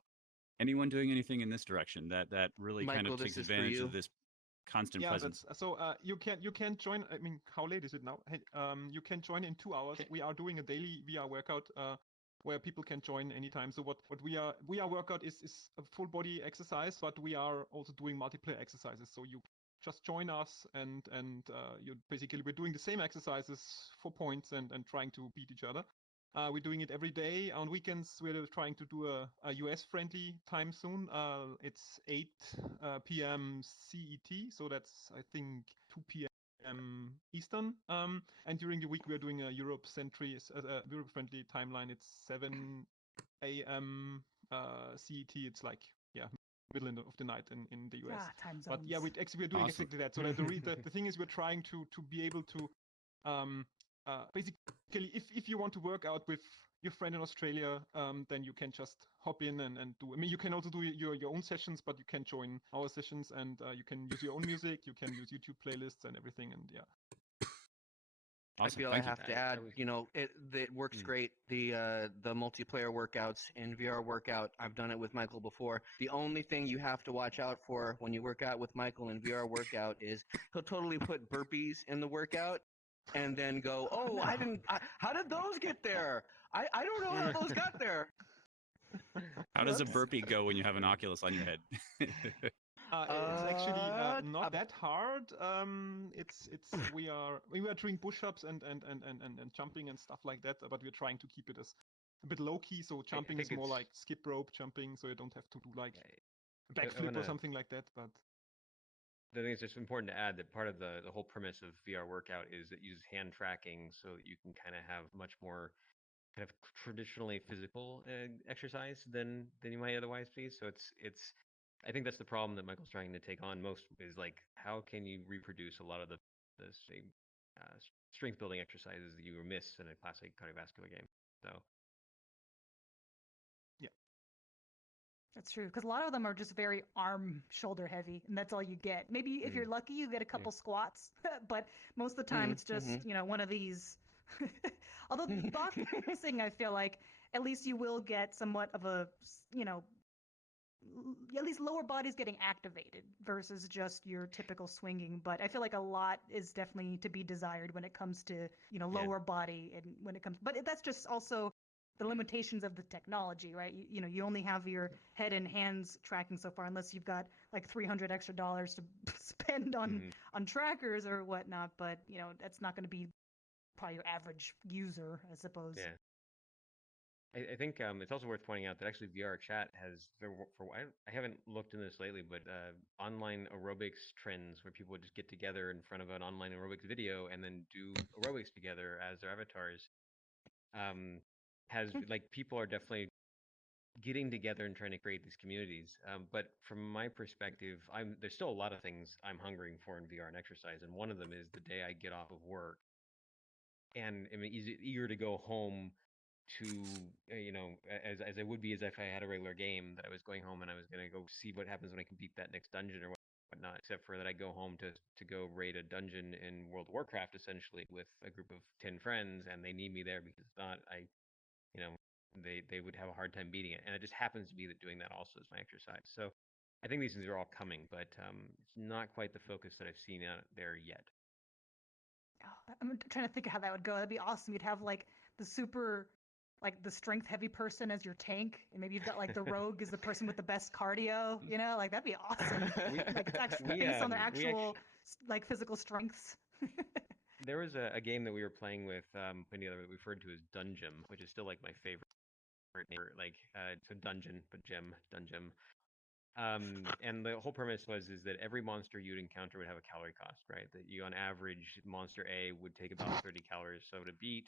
Anyone doing anything in this direction that really kind Michael, of this takes is for advantage you. of this constant Yeah, presence? that's so. You can join. I mean, how late is it now? Hey, you can join in 2 hours. Okay. We are doing a daily VR workout. Where people can join anytime. So what we are workout is a full body exercise, but we are also doing multiplayer exercises. So you just join us and you basically we're doing the same exercises for points and trying to beat each other. We're doing it every day. On weekends, we're trying to do a US friendly time soon. It's 8 p.m. CET, so that's I think 2 p.m. Eastern. And during the week, we're doing a Europe friendly timeline. It's 7 a.m. CET. It's like middle of the night in the US. Time zones. But yeah, we're doing Awesome. exactly that. So that the thing is, we're trying to be able to basically, if you want to work out with your friend in Australia, then you can just hop in and do. I mean, you can also do your own sessions, but you can join our sessions and you can use your own music. You can use YouTube playlists and everything. And yeah. I Awesome. feel I Thank you. have to I add, was- it works Mm. great. The multiplayer workouts in VR workout, I've done it with Michael before. The only thing you have to watch out for when you work out with Michael in VR workout is he'll totally put burpees in the workout and then go, "Oh, how did those get there? I don't know how those got there." How does a Whoops. burpee go when you have an Oculus on your head? It's actually not Uh, that hard. We were doing push-ups and jumping and stuff like that, but we're trying to keep it as a bit low key. So jumping think is more it's- like skip rope jumping, so you don't have to do like I- a backflip or wanna- something like that. But I think it's just important to add that part of the whole premise of VR workout is it uses hand tracking so that you can kind of have much more kind of traditionally physical exercise than you might otherwise be. So it's I think that's the problem that Michael's trying to take on most is like how can you reproduce a lot of the say, strength building exercises that you miss in a classic cardiovascular game. So That's true, because a lot of them are just very arm, shoulder heavy, and that's all you get. Maybe if you're lucky, you get a couple squats, but most of the time it's just, one of these. Although boxing, I feel like at least you will get somewhat of a, at least lower body's getting activated versus just your typical swinging. But I feel like a lot is definitely to be desired when it comes to, lower body and when it comes, but that's just also the limitations of the technology, right? You only have your head and hands tracking so far, unless you've got like $300 extra to spend on trackers or whatnot. But that's not going to be probably your average user, I suppose. yeah. I think it's also worth pointing out that actually VR chat has I haven't looked into this lately, but online aerobics trends where people would just get together in front of an online aerobics video and then do aerobics together as their avatars. Has like people are definitely getting together and trying to create these communities. But from my perspective, there's still a lot of things I'm hungering for in VR and exercise, and one of them is the day I get off of work and I'm eager to go home to as I would be as if I had a regular game that I was going home and I was going to go see what happens when I complete that next dungeon or whatnot, except for that I go home to go raid a dungeon in World of Warcraft essentially with a group of 10 friends, and they need me there because if not they would have a hard time beating it, and it just happens to be that doing that also is my exercise. So I think these things are all coming, but it's not quite the focus that I've seen out there yet. Oh, I'm trying to think of how that would go. That'd be awesome. You'd have like the super, like the strength heavy person as your tank, and maybe you've got like the rogue as the person with the best cardio. Like that'd be awesome. Like it's actually based on their actual like physical strengths. There was a game that we were playing with putting together that we referred to as Dungeon, which is still like my favorite name. Like it's a dungeon, but dungeon. And the whole premise is that every monster you'd encounter would have a calorie cost, right? That you, on average, monster A would take about 30 calories so to beat.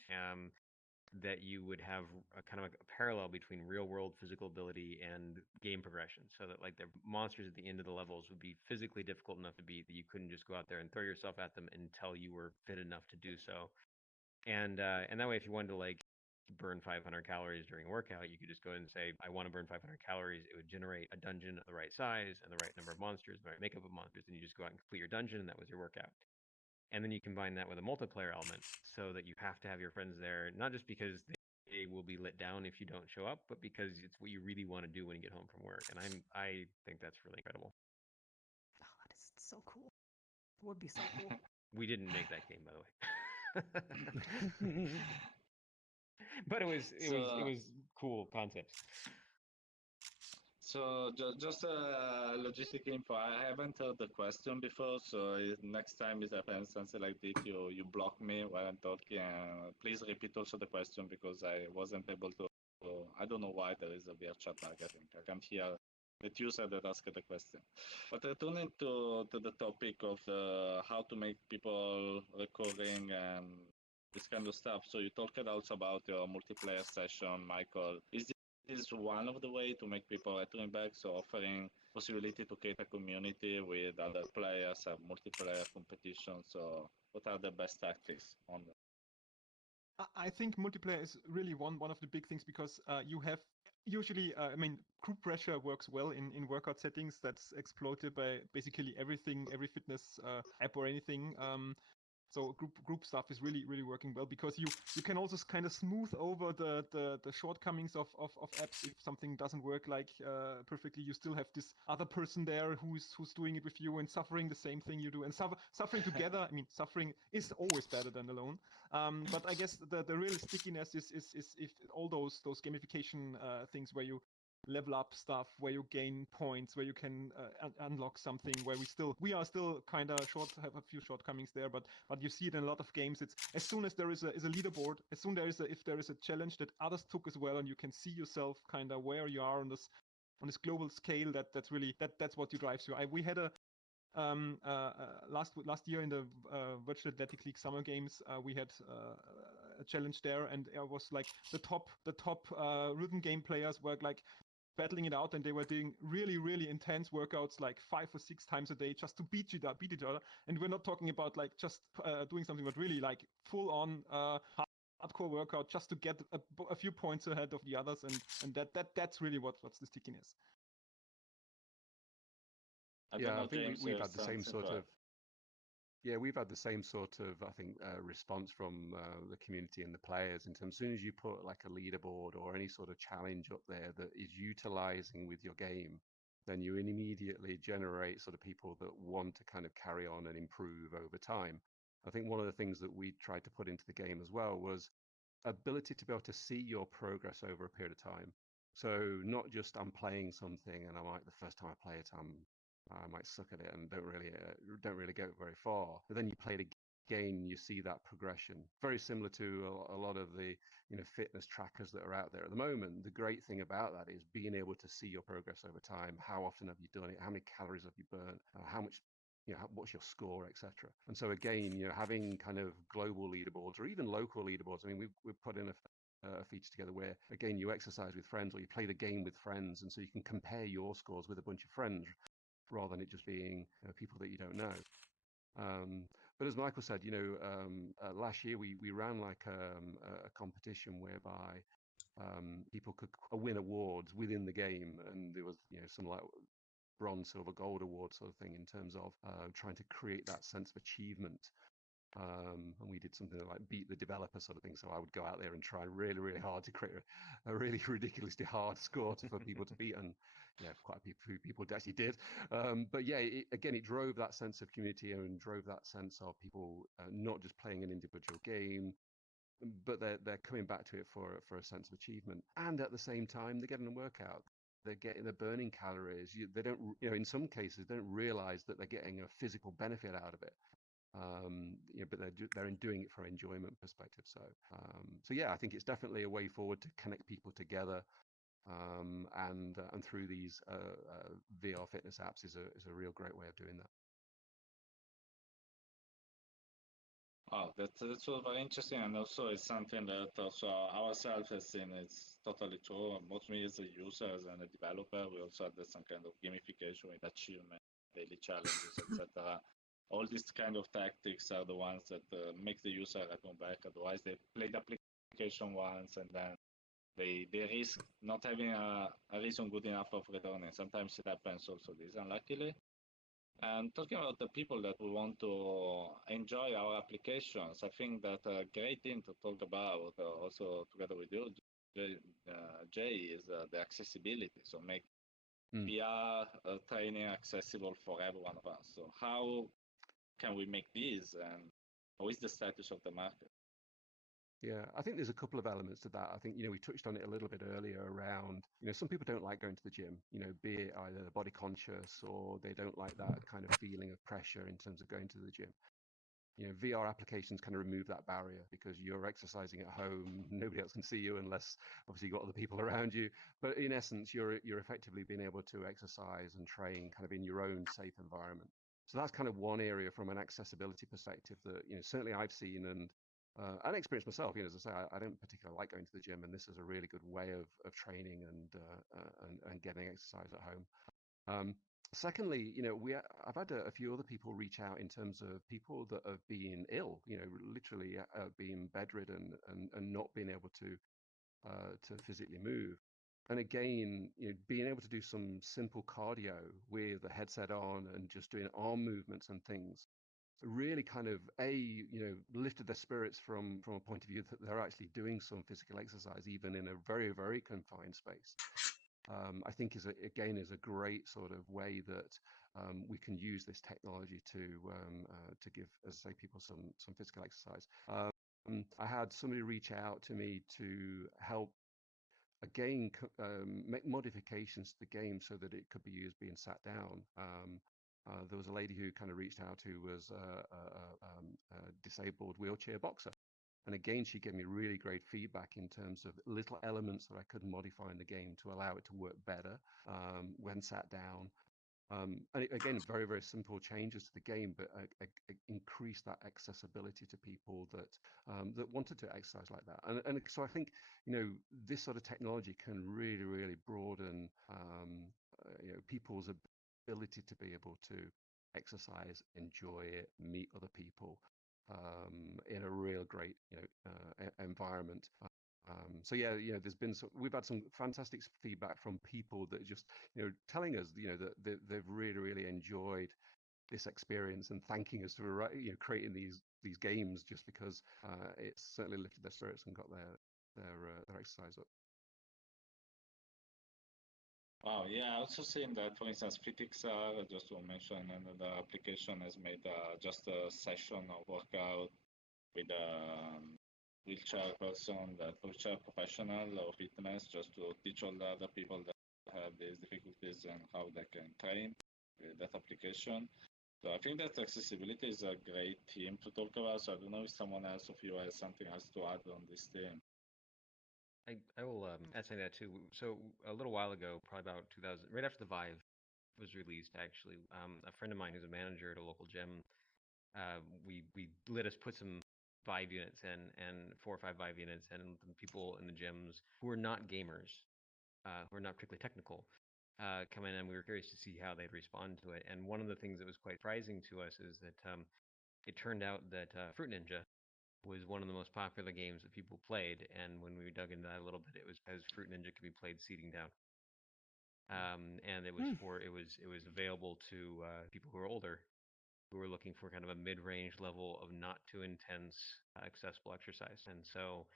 That you would have a kind of a parallel between real world physical ability and game progression, so that like the monsters at the end of the levels would be physically difficult enough to beat that you couldn't just go out there and throw yourself at them until you were fit enough to do so. And that way, if you wanted to like burn 500 calories during a workout, you could just go and say, I want to burn 500 calories. It would generate a dungeon of the right size and the right number of monsters, the right makeup of monsters, and you just go out and complete your dungeon, and that was your workout. And then you combine that with a multiplayer element so that you have to have your friends there, not just because they will be let down if you don't show up, but because it's what you really want to do when you get home from work. And I think that's really incredible. Oh, that is so cool. It would be so cool. We didn't make that game, by the way. But it was cool concepts. So just a logistic info. I haven't heard the question before, so next time it happens something like this, you block me while I'm talking. Please repeat also the question because I wasn't able to. I don't know why there is a VR chat bug. I think I can't hear the user that asked the question. But returning to the topic of how to make people recurring and this kind of stuff. So you talked also about your multiplayer session, Michael. Is one of the way to make people returning back, so offering possibility to create a community with other players, have multiplayer competition. So what are the best tactics on that? I think multiplayer is really one of the big things because you have usually, group pressure works well in workout settings. That's exploited by basically everything, every fitness app or anything. So group stuff is really working well, because you can also kind of smooth over the shortcomings of apps. If something doesn't work like perfectly, you still have this other person there who's doing it with you and suffering the same thing you do, and suffering together. I mean, suffering is always better than alone. But I guess the real stickiness is if all those gamification things where you level up stuff, where you gain points, where you can unlock something, where we are still kind of have a few shortcomings there, but you see it in a lot of games. It's as soon as there is a leaderboard, as soon if there is a challenge that others took as well, and you can see yourself kind of where you are on this global scale, that's really that's what you drives you. We had a last year in the Virtual Athletic League Summer Games, we had a challenge there, and it was like the top rhythm game players were like battling it out, and they were doing really intense workouts, like 5 or 6 times a day, just to beat each other. And we're not talking about like just doing something, but really like full on hardcore workout just to get a few points ahead of the others, and that's really what's the stickiness. Yeah, I think we've had the same sort of. Yeah, we've had the same sort of, I think, response from the community and the players in terms. As soon as you put like a leaderboard or any sort of challenge up there that is utilizing with your game, then you immediately generate sort of people that want to kind of carry on and improve over time. I think one of the things that we tried to put into the game as well was ability to be able to see your progress over a period of time. So not just I'm playing something and I might the first time I play it I might suck at it and don't really go very far. But then you play it again, you see that progression. Very similar to a lot of the fitness trackers that are out there at the moment. The great thing about that is being able to see your progress over time. How often have you done it? How many calories have you burnt? How much what's your score, etc. And so again, having kind of global leaderboards or even local leaderboards. I mean, we've put in a feature together where again you exercise with friends or you play the game with friends, and so you can compare your scores with a bunch of friends rather than it just being people that you don't know. But as Michael said, last year we ran like a competition whereby people could win awards within the game, and there was some like bronze, silver, gold award sort of thing in terms of trying to create that sense of achievement. And we did something like beat the developer sort of thing. So I would go out there and try really hard to create a really ridiculously hard score for people to beat, and quite a few people actually did. But yeah, it drove that sense of community and drove that sense of people not just playing an individual game, but they're coming back to it for a sense of achievement, and at the same time they're getting a workout. They're getting the burning calories. They don't, in some cases, they don't realize that they're getting a physical benefit out of it. But they're doing it from an enjoyment perspective. So yeah, I think it's definitely a way forward to connect people together, and through these VR fitness apps is a real great way of doing that. Oh, that's all very interesting, and also it's something that also ourselves has seen. It's totally true. Both me as a user and a developer, we also had some kind of gamification with achievement, daily challenges, etc. All these kind of tactics are the ones that make the user come back. Otherwise, they play the application once and then they risk not having a reason good enough of returning. Sometimes it happens also this, unluckily. And talking about the people that we want to enjoy our applications, I think that a great thing to talk about also together with you, Jay, is the accessibility. So make VR training accessible for everyone of us. So how can we make this, and what is the status of the market? Yeah, I think there's a couple of elements to that. I think, we touched on it a little bit earlier around, some people don't like going to the gym, be it either they're body conscious or they don't like that kind of feeling of pressure in terms of going to the gym. VR applications kind of remove that barrier because you're exercising at home. Nobody else can see you unless obviously you've got other people around you. But in essence, you're effectively being able to exercise and train kind of in your own safe environment. So that's kind of one area from an accessibility perspective that, certainly I've seen and experienced myself. As I say, I don't particularly like going to the gym, and this is a really good way of training and getting exercise at home. Secondly, I've had a few other people reach out in terms of people that have been ill, literally being bedridden and not being able to physically move. And again, being able to do some simple cardio with a headset on and just doing arm movements and things really kind of lifted their spirits from a point of view that they're actually doing some physical exercise even in a very, very confined space. I think is a great sort of way that we can use this technology to give, as I say, people some physical exercise. I had somebody reach out to me to help again make modifications to the game so that it could be used being sat down. There was a lady who kind of reached out who was a disabled wheelchair boxer. And again, she gave me really great feedback in terms of little elements that I could modify in the game to allow it to work better when sat down. Again, very, very simple changes to the game, but increase that accessibility to people that wanted to exercise like that. And so I think, this sort of technology can really, really broaden, people's ability to be able to exercise, enjoy it, meet other people in a real great, environment. So yeah, we've had some fantastic feedback from people that just, telling us, that they've really, really enjoyed this experience and thanking us for, creating these games just because it's certainly lifted their spirits and got their exercise up. Wow, yeah, I also seen that, for instance, FitXR, just to mention, another application has made just a session of workout with a wheelchair person, that wheelchair professional or fitness, just to teach all the other people that have these difficulties and how they can train with that application. So I think that accessibility is a great theme to talk about. So I don't know if someone else of you has something else to add on this theme. I will add something to that too. So a little while ago, probably about 2000, right after the Vive was released, actually, a friend of mine who's a manager at a local gym, we let us put some Vive units in, and 4 or 5 Vive units, and the people in the gyms who are not gamers, who are not particularly technical, come in, and we were curious to see how they'd respond to it. And one of the things that was quite surprising to us is that it turned out that Fruit Ninja was one of the most popular games that people played, and when we dug into that a little bit, it was because Fruit Ninja could be played seating down, and it was available to people who are older, who were looking for kind of a mid-range level of not too intense, accessible exercise. And so,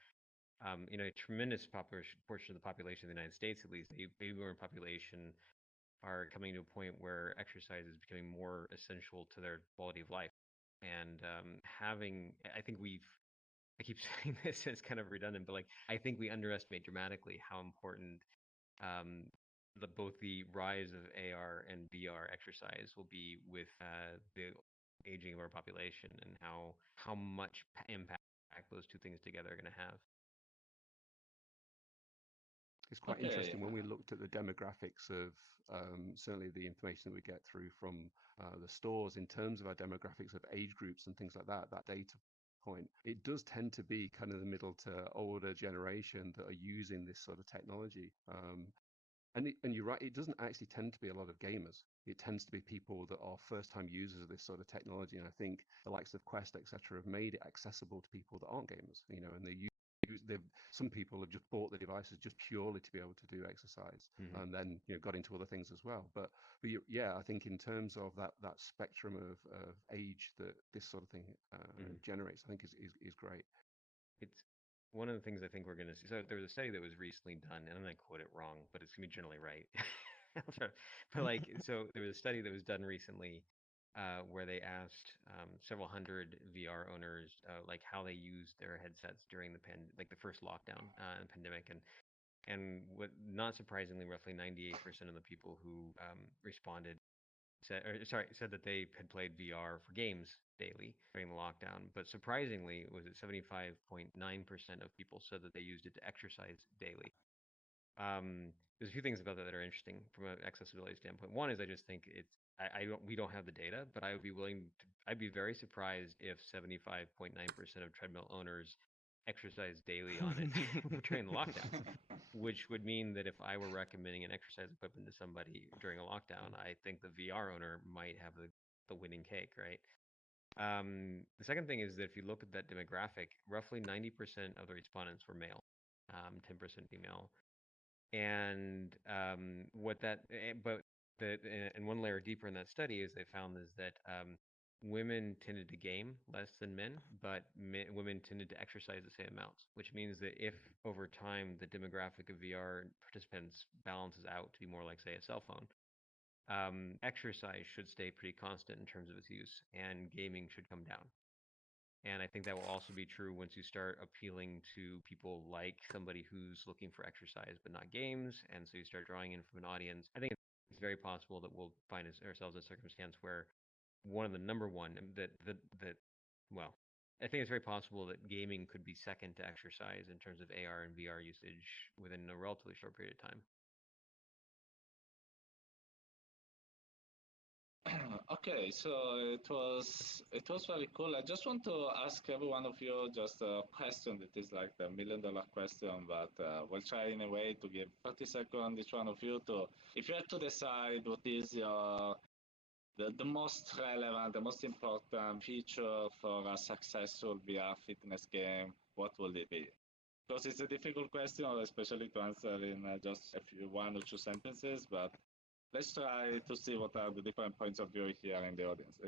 a tremendous portion of the population of the United States, at least, the baby boomer population, are coming to a point where exercise is becoming more essential to their quality of life. And I think I keep saying this, and it's kind of redundant, but like I think we underestimate dramatically how important both the rise of AR and VR exercise will be with the aging of our population, and how much impact those two things together are going to have. It's quite Okay. interesting when we looked at the demographics of certainly the information that we get through from the stores in terms of our demographics of age groups and things like that data point. It does tend to be kind of the middle to older generation that are using this sort of technology. And you're right, it doesn't actually tend to be a lot of gamers. It tends to be people that are first-time users of this sort of technology. And I think the likes of Quest, etc., have made it accessible to people that aren't gamers. And some people have just bought the devices just purely to be able to do exercise, and then got into other things as well. But yeah, I think in terms of that spectrum of age that this sort of thing generates, I think is great. It's one of the things I think we're going to see. So there was a study that was recently done, and I'm going to quote it wrong, but it's going to be generally right. But so there was a study that was done recently where they asked several hundred VR owners like how they used their headsets during the first lockdown and pandemic, and what, not surprisingly, roughly 98% of the people who responded said that they had played VR for games daily during the lockdown. But surprisingly, was it 75.9% of people said that they used it to exercise daily. There's a few things about that are interesting from an accessibility standpoint. One is I just think we don't have the data, but I'd be very surprised if 75.9% of treadmill owners exercise daily on it during the lockdowns, which would mean that if I were recommending an exercise equipment to somebody during a lockdown, I think the VR owner might have the winning cake, right? The second thing is that if you look at that demographic, roughly 90% of the respondents were male, 10% female. And and one layer deeper in that study is they found is that women tended to game less than men, but women tended to exercise the same amounts, which means that if over time the demographic of VR participants balances out to be more like, say, a cell phone, exercise should stay pretty constant in terms of its use, and gaming should come down. And I think that will also be true once you start appealing to people like somebody who's looking for exercise but not games, and so you start drawing in from an audience. I think it's very possible that we'll find ourselves in a circumstance where one of the number one that well, I think it's very possible that gaming could be second to exercise in terms of AR and VR usage within a relatively short period of time. Okay, so it was very cool. I just want to ask every one of you just a question that is like the $1,000,000 question, but we'll try in a way to give 30 seconds each one of you to, if you had to decide what is your the most relevant, the most important feature for a successful VR fitness game, what would it be? Because it's a difficult question, especially to answer in just one or two sentences, but let's try to see what are the different points of view here in the audience,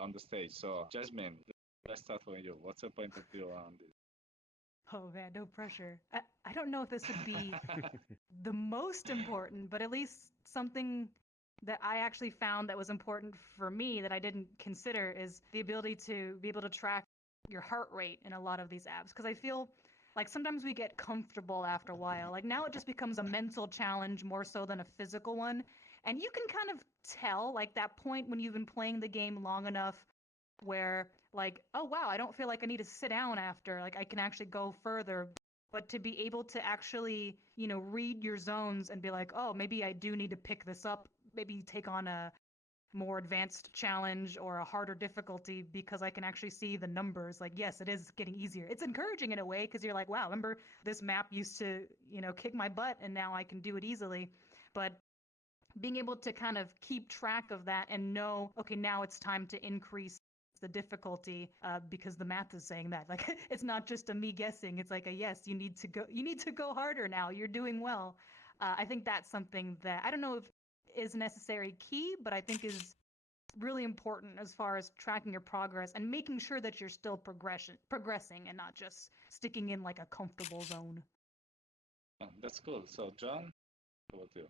on the stage. So, Jasmine, let's start from you. What's your point of view on this? Oh man, no pressure. I don't know if this would be the most important, but at least something that I actually found that was important for me that I didn't consider is the ability to be able to track your heart rate in a lot of these apps. Because I feel like sometimes we get comfortable after a while. Like now it just becomes a mental challenge more so than a physical one. And you can kind of tell, like that point when you've been playing the game long enough where like, oh wow, I don't feel like I need to sit down after, like I can actually go further. But to be able to actually, read your zones and be like, oh, maybe I do need to pick this up, maybe take on a more advanced challenge or a harder difficulty because I can actually see the numbers. Like, yes, it is getting easier. It's encouraging in a way because you're like, wow, remember this map used to, kick my butt and now I can do it easily. But being able to kind of keep track of that and know, okay, now it's time to increase the difficulty because the math is saying that. Like it's not just a me guessing. It's like a yes, you need to go harder now. You're doing well. I think that's something that I don't know if is necessary key, but I think is really important as far as tracking your progress and making sure that you're still progressing and not just sticking in like a comfortable zone. That's cool. So, John, what about you?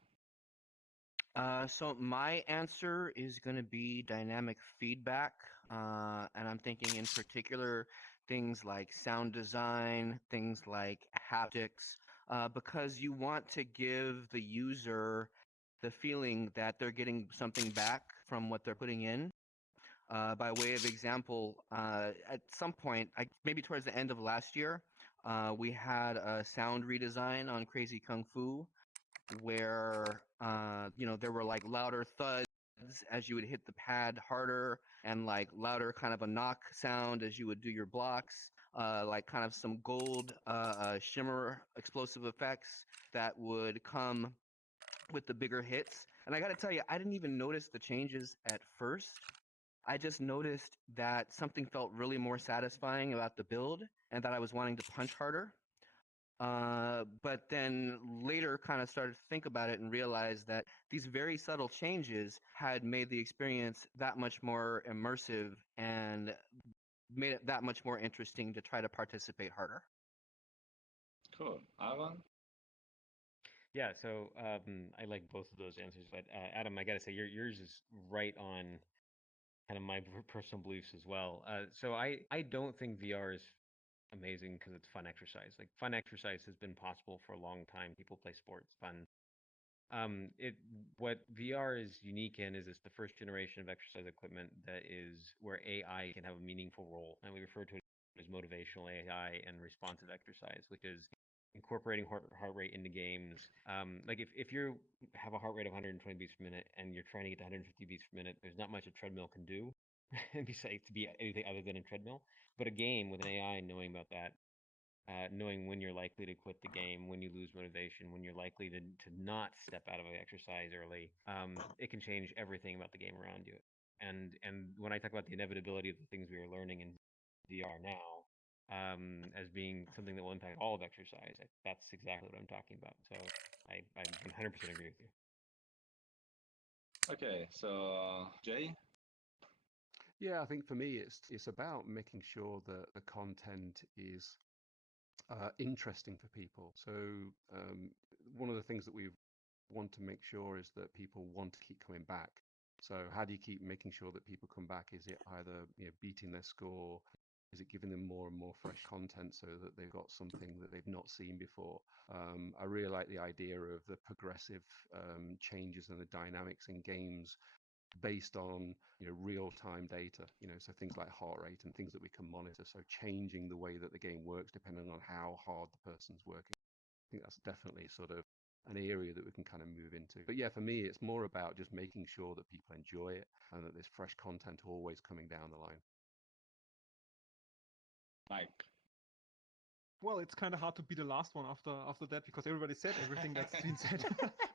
So my answer is going to be dynamic feedback, and I'm thinking in particular things like sound design, things like haptics, because you want to give the user the feeling that they're getting something back from what they're putting in. By way of example, at some point, maybe towards the end of last year, we had a sound redesign on Crazy Kung Fu where there were like louder thuds as you would hit the pad harder and like louder kind of a knock sound as you would do your blocks, like kind of some gold shimmer explosive effects that would come with the bigger hits. And I got to tell you, I didn't even notice the changes at first. I just noticed that something felt really more satisfying about the build and that I was wanting to punch harder. But then later kind of started to think about it and realized that these very subtle changes had made the experience that much more immersive and made it that much more interesting to try to participate harder. Cool. Aaron? Yeah, so I like both of those answers, but Adam, I gotta say yours is right on kind of my personal beliefs as well. So I don't think VR is amazing because it's fun exercise. Like fun exercise has been possible for a long time. People play sports, fun. It what VR is unique in is it's the first generation of exercise equipment that is where AI can have a meaningful role, and we refer to it as motivational AI and responsive exercise, which is incorporating heart rate into games. Like if you have a heart rate of 120 beats per minute and you're trying to get to 150 beats per minute, there's not much a treadmill can do. Besides to be anything other than a treadmill. But a game with an AI knowing about that, knowing when you're likely to quit the game, when you lose motivation, when you're likely to not step out of an exercise early, it can change everything about the game around you. And when I talk about the inevitability of the things we are learning in VR now, as being something that will impact all of exercise, that's exactly what I'm talking about. So I 100% agree with you. Okay, so Jay? Yeah, I think for me, it's about making sure that the content is interesting for people. So one of the things that we want to make sure is that people want to keep coming back. So how do you keep making sure that people come back? Is it either beating their score? Is it giving them more and more fresh content so that they've got something that they've not seen before? I really like the idea of the progressive changes and the dynamics in games based on real-time data, so things like heart rate and things that we can monitor. So changing the way that the game works depending on how hard the person's working. I think that's definitely sort of an area that we can kind of move into. But yeah, for me, it's more about just making sure that people enjoy it and that there's fresh content always coming down the line. Mike. Well, it's kind of hard to be the last one after that because everybody said everything that's been said.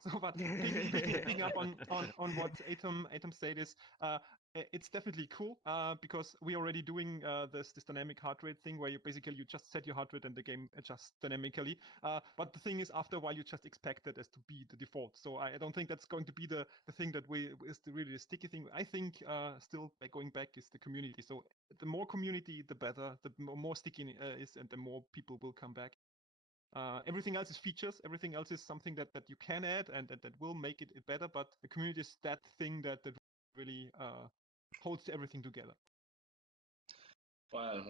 So, but picking up on what Atom said is, it's definitely cool because we're already doing this dynamic heart rate thing where you just set your heart rate and the game adjusts dynamically. But the thing is, after a while, you just expect it as to be the default. So I don't think that's going to be the thing that is really the sticky thing. I think still by going back is the community. So the more community, the better. The more sticky is, and the more people will come back. Everything else is features. Everything else is something that you can add and that will make it better. But the community is that thing that really holds everything together. Well,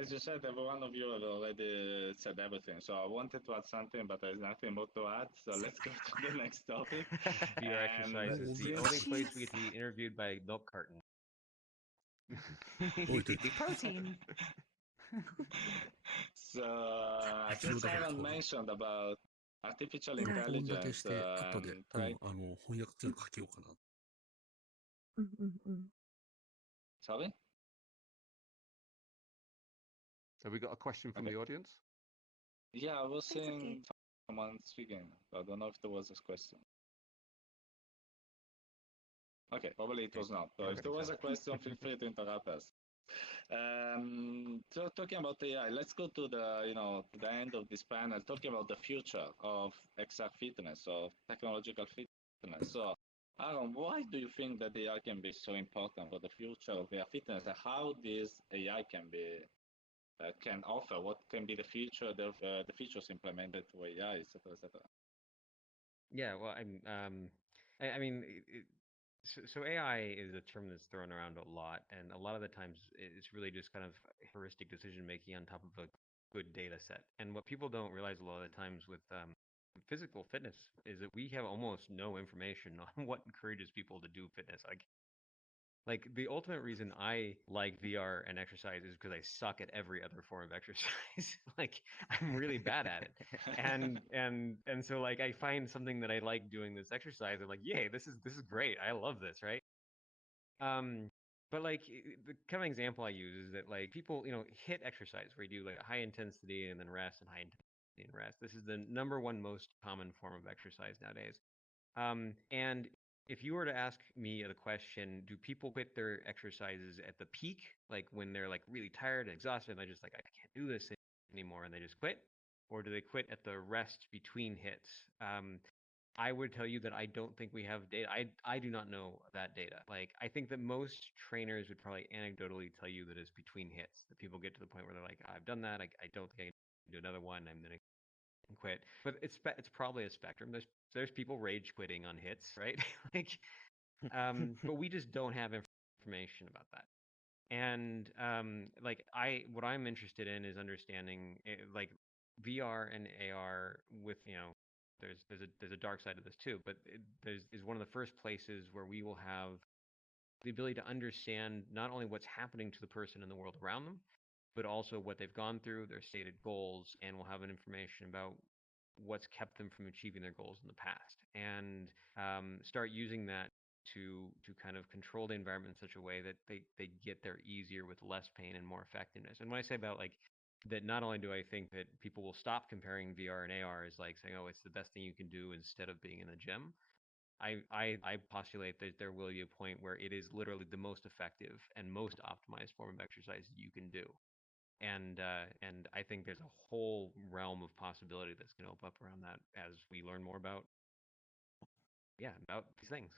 as you said, every one of you have already said everything. So I wanted to add something, but there's nothing more to add. So let's go to the next topic. VR exercise is the only place we get to be interviewed by milk cartons. Protein. So since Aaron mentioned about artificial intelligence, 後で、 right? 翻訳ツール書けようかな。Sorry? So we got a question from the audience? Yeah, I was seeing someone speaking. I don't know if there was a question. Okay, probably it was not. So if there was a question, feel free to interrupt us. So talking about AI, let's go to the end of this panel, talking about the future of XR fitness, of technological fitness. So Aaron, why do you think that AI can be so important for the future of VR fitness, and how this AI can offer, what can be the future, the features implemented to AI, etc., etc.? Yeah, well, I mean, so AI is a term that's thrown around a lot, and a lot of the times it's really just kind of heuristic decision making on top of a good data set. And what people don't realize a lot of the times with physical fitness is that we have almost no information on what encourages people to do fitness. Like the ultimate reason I like VR and exercise is because I suck at every other form of exercise. Like I'm really bad at it. And so like I find something that I like doing this exercise. I'm like, yay, this is great. I love this, right? But like the kind of example I use is that like people, hit exercise where you do like high intensity and then rest and high intensity and rest. This is the number one most common form of exercise nowadays. And if you were to ask me the question, do people quit their exercises at the peak, like when they're like really tired and exhausted, and they're just like, I can't do this anymore, and they just quit? Or do they quit at the rest between hits? I would tell you that I don't think we have data. I do not know that data. Like, I think that most trainers would probably anecdotally tell you that it's between hits, that people get to the point where they're like, I've done that. I don't think I can do another one. I'm going to quit. But it's probably a spectrum. There's people rage quitting on hits, right? Like, but we just don't have information about that. And like what I'm interested in is understanding like VR and AR with there's a dark side of this too, but is one of the first places where we will have the ability to understand not only what's happening to the person in the world around them, but also what they've gone through, their stated goals, and we'll have an information about what's kept them from achieving their goals in the past, and start using that to kind of control the environment in such a way that they get there easier with less pain and more effectiveness. And when I say about like that, not only do I think that people will stop comparing VR and AR as like saying, oh, it's the best thing you can do instead of being in the gym. I postulate that there will be a point where it is literally the most effective and most optimized form of exercise you can do. And I think there's a whole realm of possibility that's going to open up around that as we learn more about these things.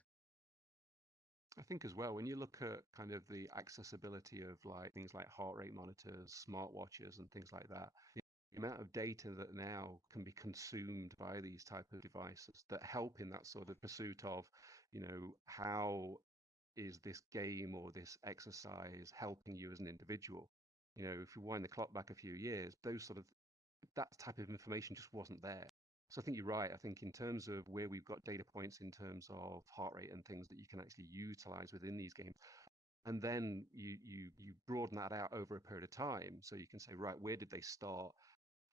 I think as well, when you look at kind of the accessibility of like things like heart rate monitors, smartwatches, and things like that, the amount of data that now can be consumed by these type of devices that help in that sort of pursuit of, how is this game or this exercise helping you as an individual? If you wind the clock back a few years, that type of information just wasn't there. So I think you're right. I think in terms of where we've got data points in terms of heart rate and things that you can actually utilize within these games, and then you broaden that out over a period of time, so you can say, right, where did they start?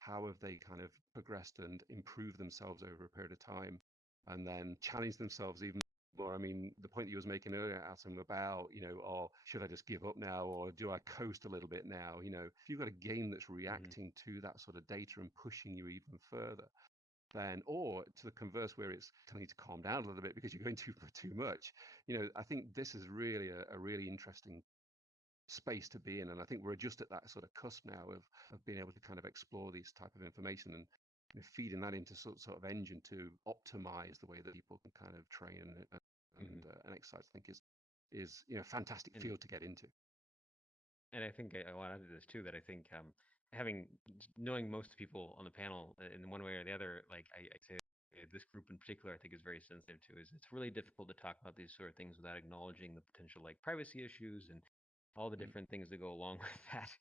How have they kind of progressed and improved themselves over a period of time, and then challenge themselves even more? I mean, the point that you was making earlier, Atom, about, or should I just give up now, or do I coast a little bit now? If you've got a game that's reacting to that sort of data and pushing you even further, then, or to the converse where it's telling you to calm down a little bit because you're going too much, I think this is really a really interesting space to be in, and I think we're just at that sort of cusp now of being able to kind of explore these type of information and feeding that into sort of engine to optimize the way that people can kind of train and exercise. I think is fantastic field to get into. And I think I want to add to this too, that I think knowing most people on the panel in one way or the other, like I say this group in particular, I think is very sensitive to, is it's really difficult to talk about these sort of things without acknowledging the potential like privacy issues and all the different things that go along with that.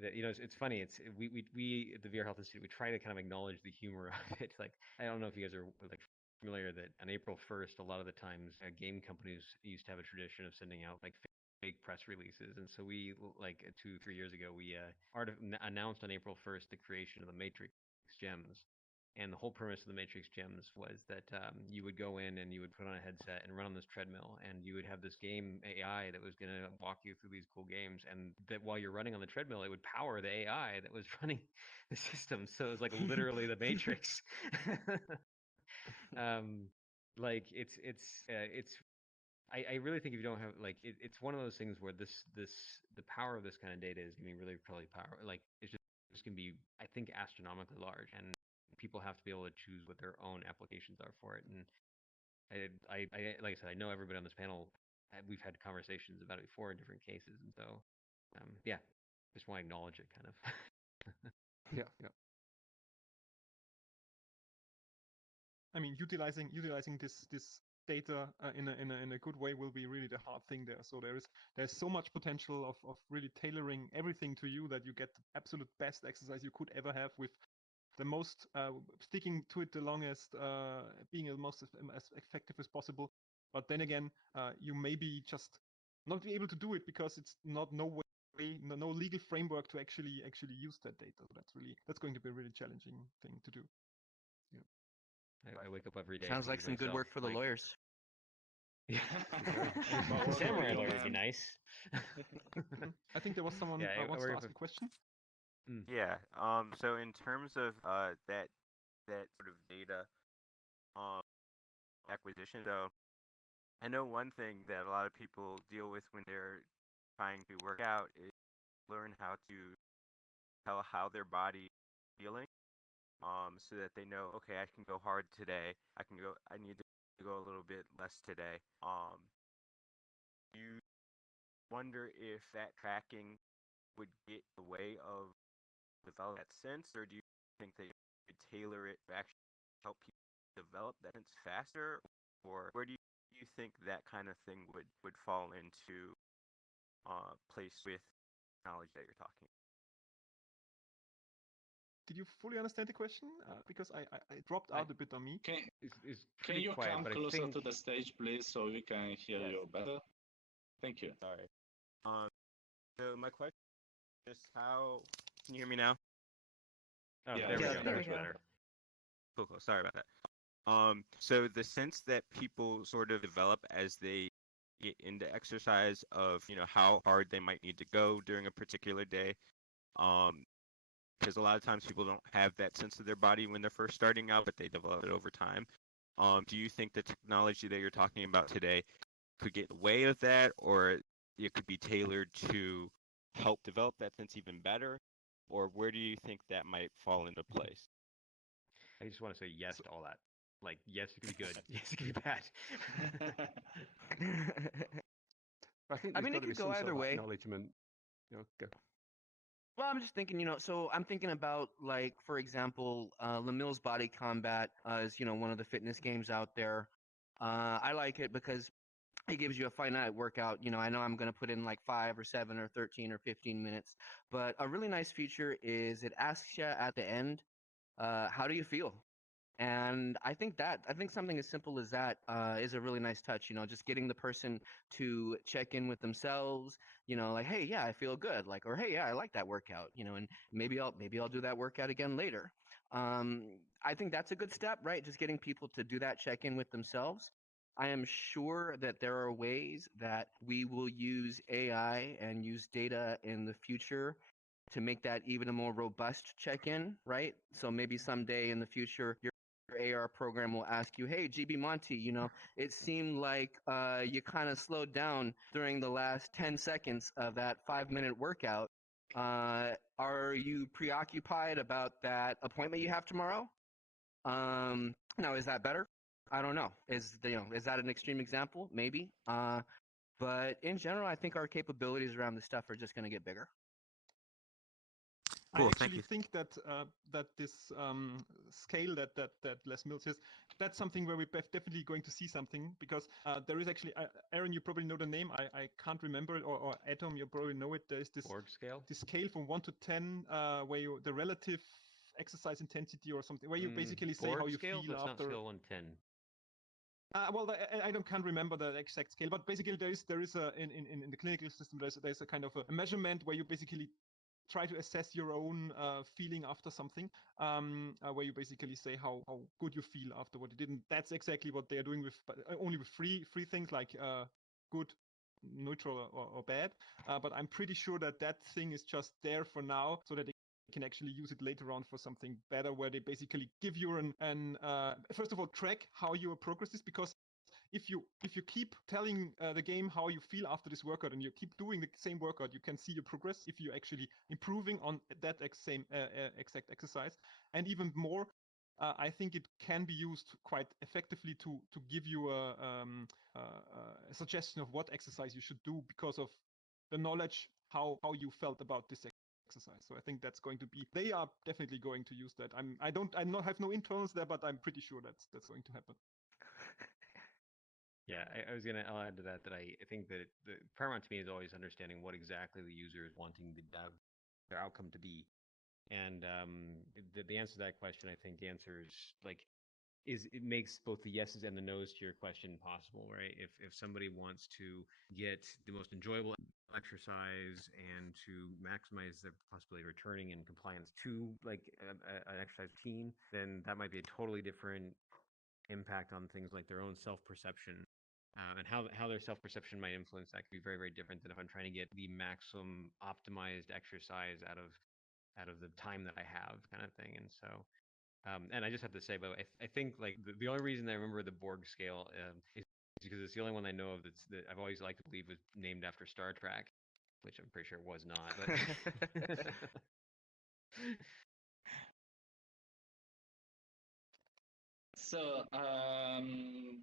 It's funny. We at the VR Health Institute, we try to kind of acknowledge the humor of it. Like, I don't know if you guys are like familiar that on April 1st, a lot of the times game companies used to have a tradition of sending out like fake press releases, and so we, like 2-3 years ago, we announced on April 1st the creation of the Matrix gems. And the whole premise of the Matrix Gems was that you would go in and you would put on a headset and run on this treadmill, and you would have this game AI that was going to walk you through these cool games, and that while you're running on the treadmill, it would power the AI that was running the system. So it was like literally the Matrix. Like I really think if you don't have it's one of those things where the power of this kind of data is going to be really probably it's going to be, I think, astronomically large, and people have to be able to choose what their own applications are for it. And I like I said, I know everybody on this panel, we've had conversations about it before in different cases, and so yeah, just want to acknowledge it kind of. Yeah. I mean, utilizing this data in a good way will be really the hard thing there. So there's so much potential of really tailoring everything to you that you get the absolute best exercise you could ever have, with the most sticking to it the longest, being the most as effective as possible. But then again, you may be just not be able to do it because it's no legal framework to actually use that data. So that's going to be a really challenging thing to do. I wake up every day. Sounds like some good work for the lawyers. Yeah. Well, Samurai well, lawyer would be man. nice. I think there was someone wants to ask a question. Yeah. So in terms of that sort of data acquisition, so I know one thing that a lot of people deal with when they're trying to work out is learn how to tell how their body is feeling, so that they know, okay, I can go hard today. I need to go a little bit less today. You wonder if that tracking would get in the way of develop that sense, or do you think that you could tailor it to actually help people develop that sense faster, or where do you think that kind of thing would fall into place with knowledge that you're talking? Did you fully understand the question? Because I dropped out a bit on me. Can you come closer to the stage, please, so we can hear you better? Thank you. Sorry. So my question is how can you hear me now? Oh, yeah, there we go. That's better. Cool. Sorry about that. So the sense that people sort of develop as they get into exercise of, how hard they might need to go during a particular day, because a lot of times people don't have that sense of their body when they're first starting out, but they develop it over time. Do you think the technology that you're talking about today could get in the way of that, or it could be tailored to help develop that sense even better, or where do you think that might fall into place? I just want to say yes to all that. Like, yes, it could be good. Yes, it could be bad. I think I there's mean, got it to be could go some sort either of way. acknowledgement. Go. Well, I'm just thinking, so I'm thinking about, like, for example, Lemil's Body Combat is, one of the fitness games out there. I like it because it gives you a finite workout. I know I'm going to put in like 5 or 7 or 13 or 15 minutes, but a really nice feature is it asks you at the end, how do you feel? And I think something as simple as that is a really nice touch. Just getting the person to check in with themselves. Like, hey, yeah, I feel good. Like, or hey, yeah, I like that workout. And maybe I'll do that workout again later. Um, I think that's a good step, right? Just getting people to do that check in with themselves. I am sure that there are ways that we will use AI and use data in the future to make that even a more robust check-in, right? So maybe someday in the future, your AR program will ask you, "Hey, GB Monty, it seemed like you kind of slowed down during the last 10 seconds of that 5-minute workout. Are you preoccupied about that appointment you have tomorrow? Now, is that better? I don't know. Is that an extreme example? Maybe. But in general, I think our capabilities around this stuff are just going to get bigger. Cool, I thank actually you. think that this scale that Les Mills is, that's something where we're definitely going to see something, because there is actually, Aaron, you probably know the name. I can't remember it, or Atom, you probably know it. There is this Borg scale. this scale from 1 to 10, where the relative exercise intensity or something, where you basically say Borg how you scale? feel That's after. not scale 110. Well, can't remember the exact scale, but basically there is a in the clinical system there's a kind of a measurement where you basically try to assess your own feeling after something, where you basically say how good you feel after what you did. And that's exactly what they're doing with, but only with three things, like good, neutral, or bad. But I'm pretty sure that thing is just there for now, so that they can actually use it later on for something better, where they basically give you an first of all, track how your progress is, because if you keep telling the game how you feel after this workout, and you keep doing the same workout, you can see your progress if you're actually improving on that exact exercise. And even more, I think it can be used quite effectively to give you a suggestion of what exercise you should do, because of the knowledge how you felt about this exercise. So I think that's going to be, they are definitely going to use that. I have no internals there, but I'm pretty sure that's going to happen. Yeah, I'll add to that I think that the paramount to me is always understanding what exactly the user is wanting their outcome to be. And the answer to that question, I think the answer is like, it makes both the yeses and the nos to your question possible, right? If somebody wants to get the most enjoyable exercise and to maximize the possibility of returning in compliance to like an exercise routine, then that might be a totally different impact on things like their own self-perception. And how their self-perception might influence that could be very, very different than if I'm trying to get the maximum optimized exercise out of the time that I have, kind of thing. And so, and I just have to say, but I think like the only reason I remember the Borg scale is because it's the only one I know of that I've always liked to believe was named after Star Trek, which I'm pretty sure it was not. But So,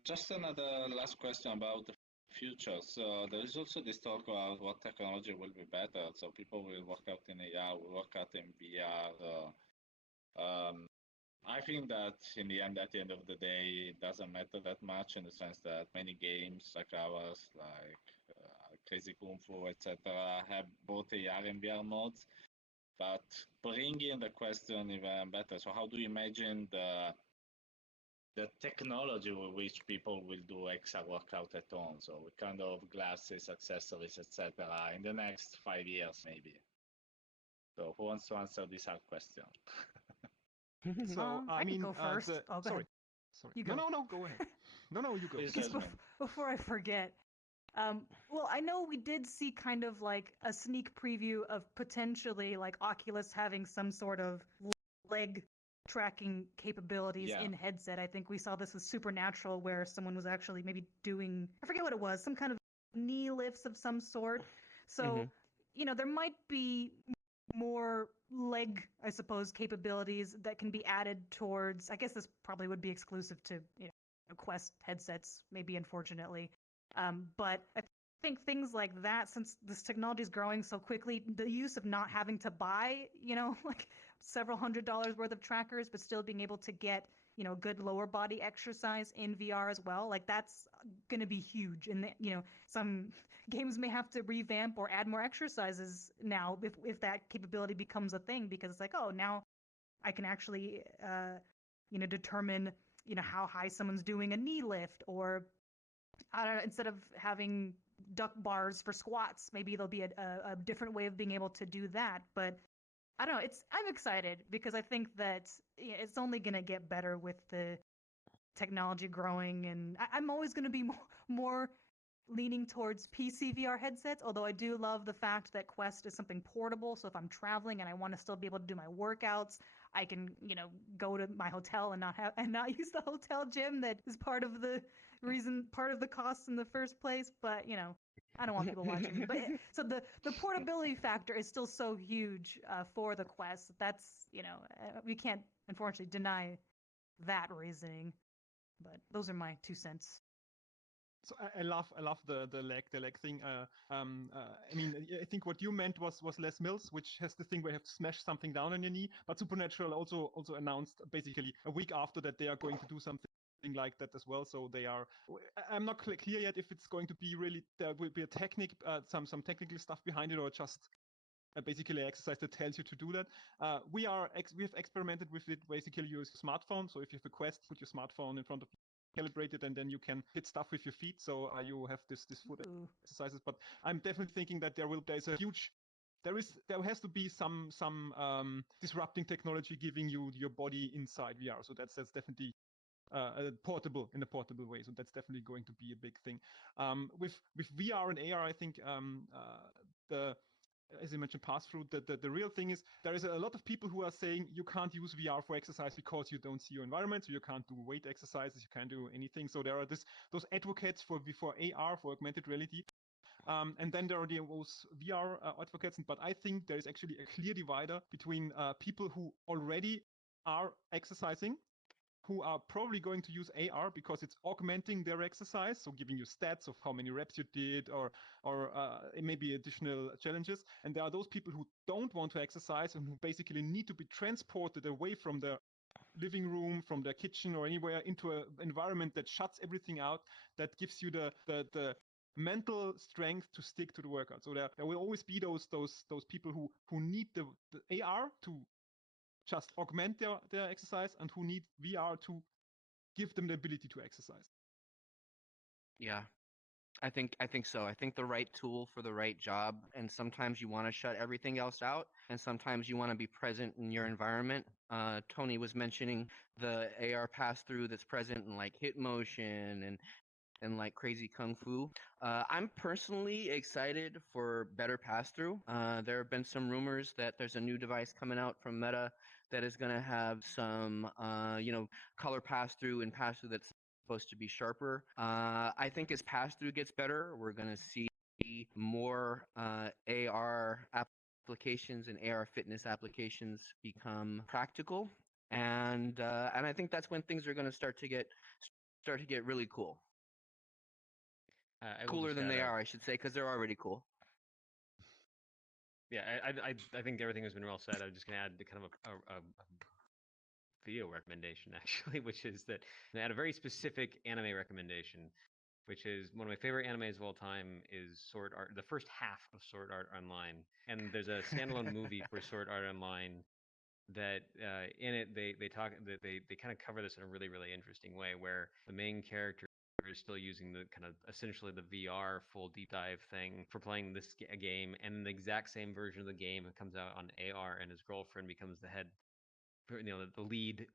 just another last question about the future. So, there is also this talk about what technology will be better. So, people will work out in AR, will work out in VR. I think that in the end, at the end of the day, it doesn't matter that much, in the sense that many games like ours, like Crazy Kung Fu, etc., have both AR and VR modes. But bringing the question even better, so how do you imagine the technology with which people will do XR workout at home? So with kind of glasses, accessories, etc., in the next 5 years, maybe. So who wants to answer this hard question? So I can go first. Go sorry. ahead. Sorry. You No, go. go ahead. No, you go. Please, Just Jasmine. before I forget, well, I know we did see kind of like a sneak preview of potentially like Oculus having some sort of leg tracking capabilities Yeah. in headset. I think we saw this with Supernatural, where someone was actually maybe doing, I forget what it was, some kind of knee lifts of some sort. So, Mhm. there might be more leg, I suppose, capabilities that can be added towards. I guess this probably would be exclusive to Quest headsets, maybe unfortunately, but I think things like that, since this technology is growing so quickly, the use of not having to buy, like several $100s worth of trackers, but still being able to get good lower body exercise in VR as well, like that's going to be huge. And some games may have to revamp or add more exercises now if that capability becomes a thing, because it's like, oh, now I can actually determine how high someone's doing a knee lift, or I don't know, instead of having duck bars for squats, maybe there'll be a different way of being able to do that. But I don't know. I'm excited because I think that it's only going to get better with the technology growing, and I'm always going to be more leaning towards PC VR headsets, although I do love the fact that Quest is something portable. So if I'm traveling and I want to still be able to do my workouts, I can, go to my hotel and not use the hotel gym that is part of the cost in the first place. But I don't want people watching me. But so the portability factor is still so huge for the Quest. That's we can't unfortunately deny that reasoning. But those are my 2 cents. So I love the leg thing. I mean, I think what you meant was Les Mills, which has the thing where you have to smash something down on your knee. But Supernatural also announced basically a week after that they are going to do something like that as well. So they are. I'm not clear yet if it's going to be really there will be a some technical stuff behind it, or just basically an exercise that tells you to do that. We have experimented with it. Basically, you use your smartphone. So if you have a Quest, put your smartphone in front of calibrated, and then you can hit stuff with your feet, so you have this foot exercises. But I'm definitely thinking that there has to be some disrupting technology giving you your body inside VR. So that's definitely portable in a portable way. So that's definitely going to be a big thing. With VR and AR, I think the as you mentioned, pass through, the real thing is there is a lot of people who are saying you can't use VR for exercise because you don't see your environment, so you can't do weight exercises, you can't do anything. So there are those advocates for AR, for augmented reality. And then there are those VR advocates, but I think there is actually a clear divider between people who already are exercising, who are probably going to use AR because it's augmenting their exercise, so giving you stats of how many reps you did, or maybe additional challenges. And there are those people who don't want to exercise and who basically need to be transported away from their living room, from their kitchen, or anywhere into an environment that shuts everything out, that gives you the mental strength to stick to the workout. So there will always be those people who need the AR to just augment their exercise, and who need VR to give them the ability to exercise. Yeah, I think so. I think the right tool for the right job, and sometimes you want to shut everything else out, and sometimes you want to be present in your environment. Tony was mentioning the AR pass through that's present in like hit motion and like crazy kung fu. I'm personally excited for better pass through. There have been some rumors that there's a new device coming out from Meta that is going to have some, color pass through and pass through that's supposed to be sharper. I think as pass through gets better, we're going to see more AR applications and AR fitness applications become practical. And I think that's when things are going to start to get really cool. Cooler than they are, I should say, because they're already cool. Yeah, I think everything has been well said. I'm just going to add kind of a video recommendation, actually, which is that I had a very specific anime recommendation, which is one of my favorite animes of all time is Sword Art, the first half of Sword Art Online. And there's a standalone movie for Sword Art Online that in it they kind of cover this in a really, really interesting way, where the main character is still using the kind of essentially the VR full deep dive thing for playing this game, and the exact same version of the game comes out on AR, and his girlfriend becomes the head, the lead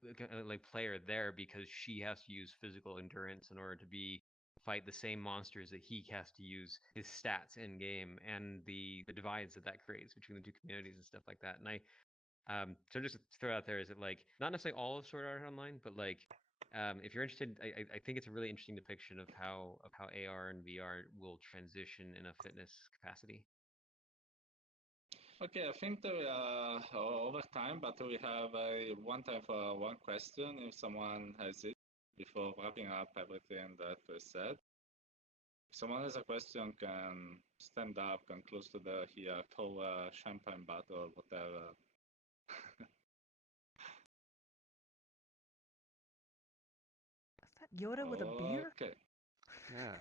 like player there, because she has to use physical endurance in order to fight the same monsters that he has to use his stats in game, and the divides that creates between the two communities and stuff like that. And so just to throw out there is that, like, not necessarily all of Sword Art Online, but like if you're interested, I think it's a really interesting depiction of how AR and VR will transition in a fitness capacity. Okay, I think that we are over time, but we have one time for one question if someone has it before wrapping up everything that we said. If someone has a question, can stand up, can close to the here, throw a champagne bottle, whatever. Is that Yoda with a beer? Okay. Yeah.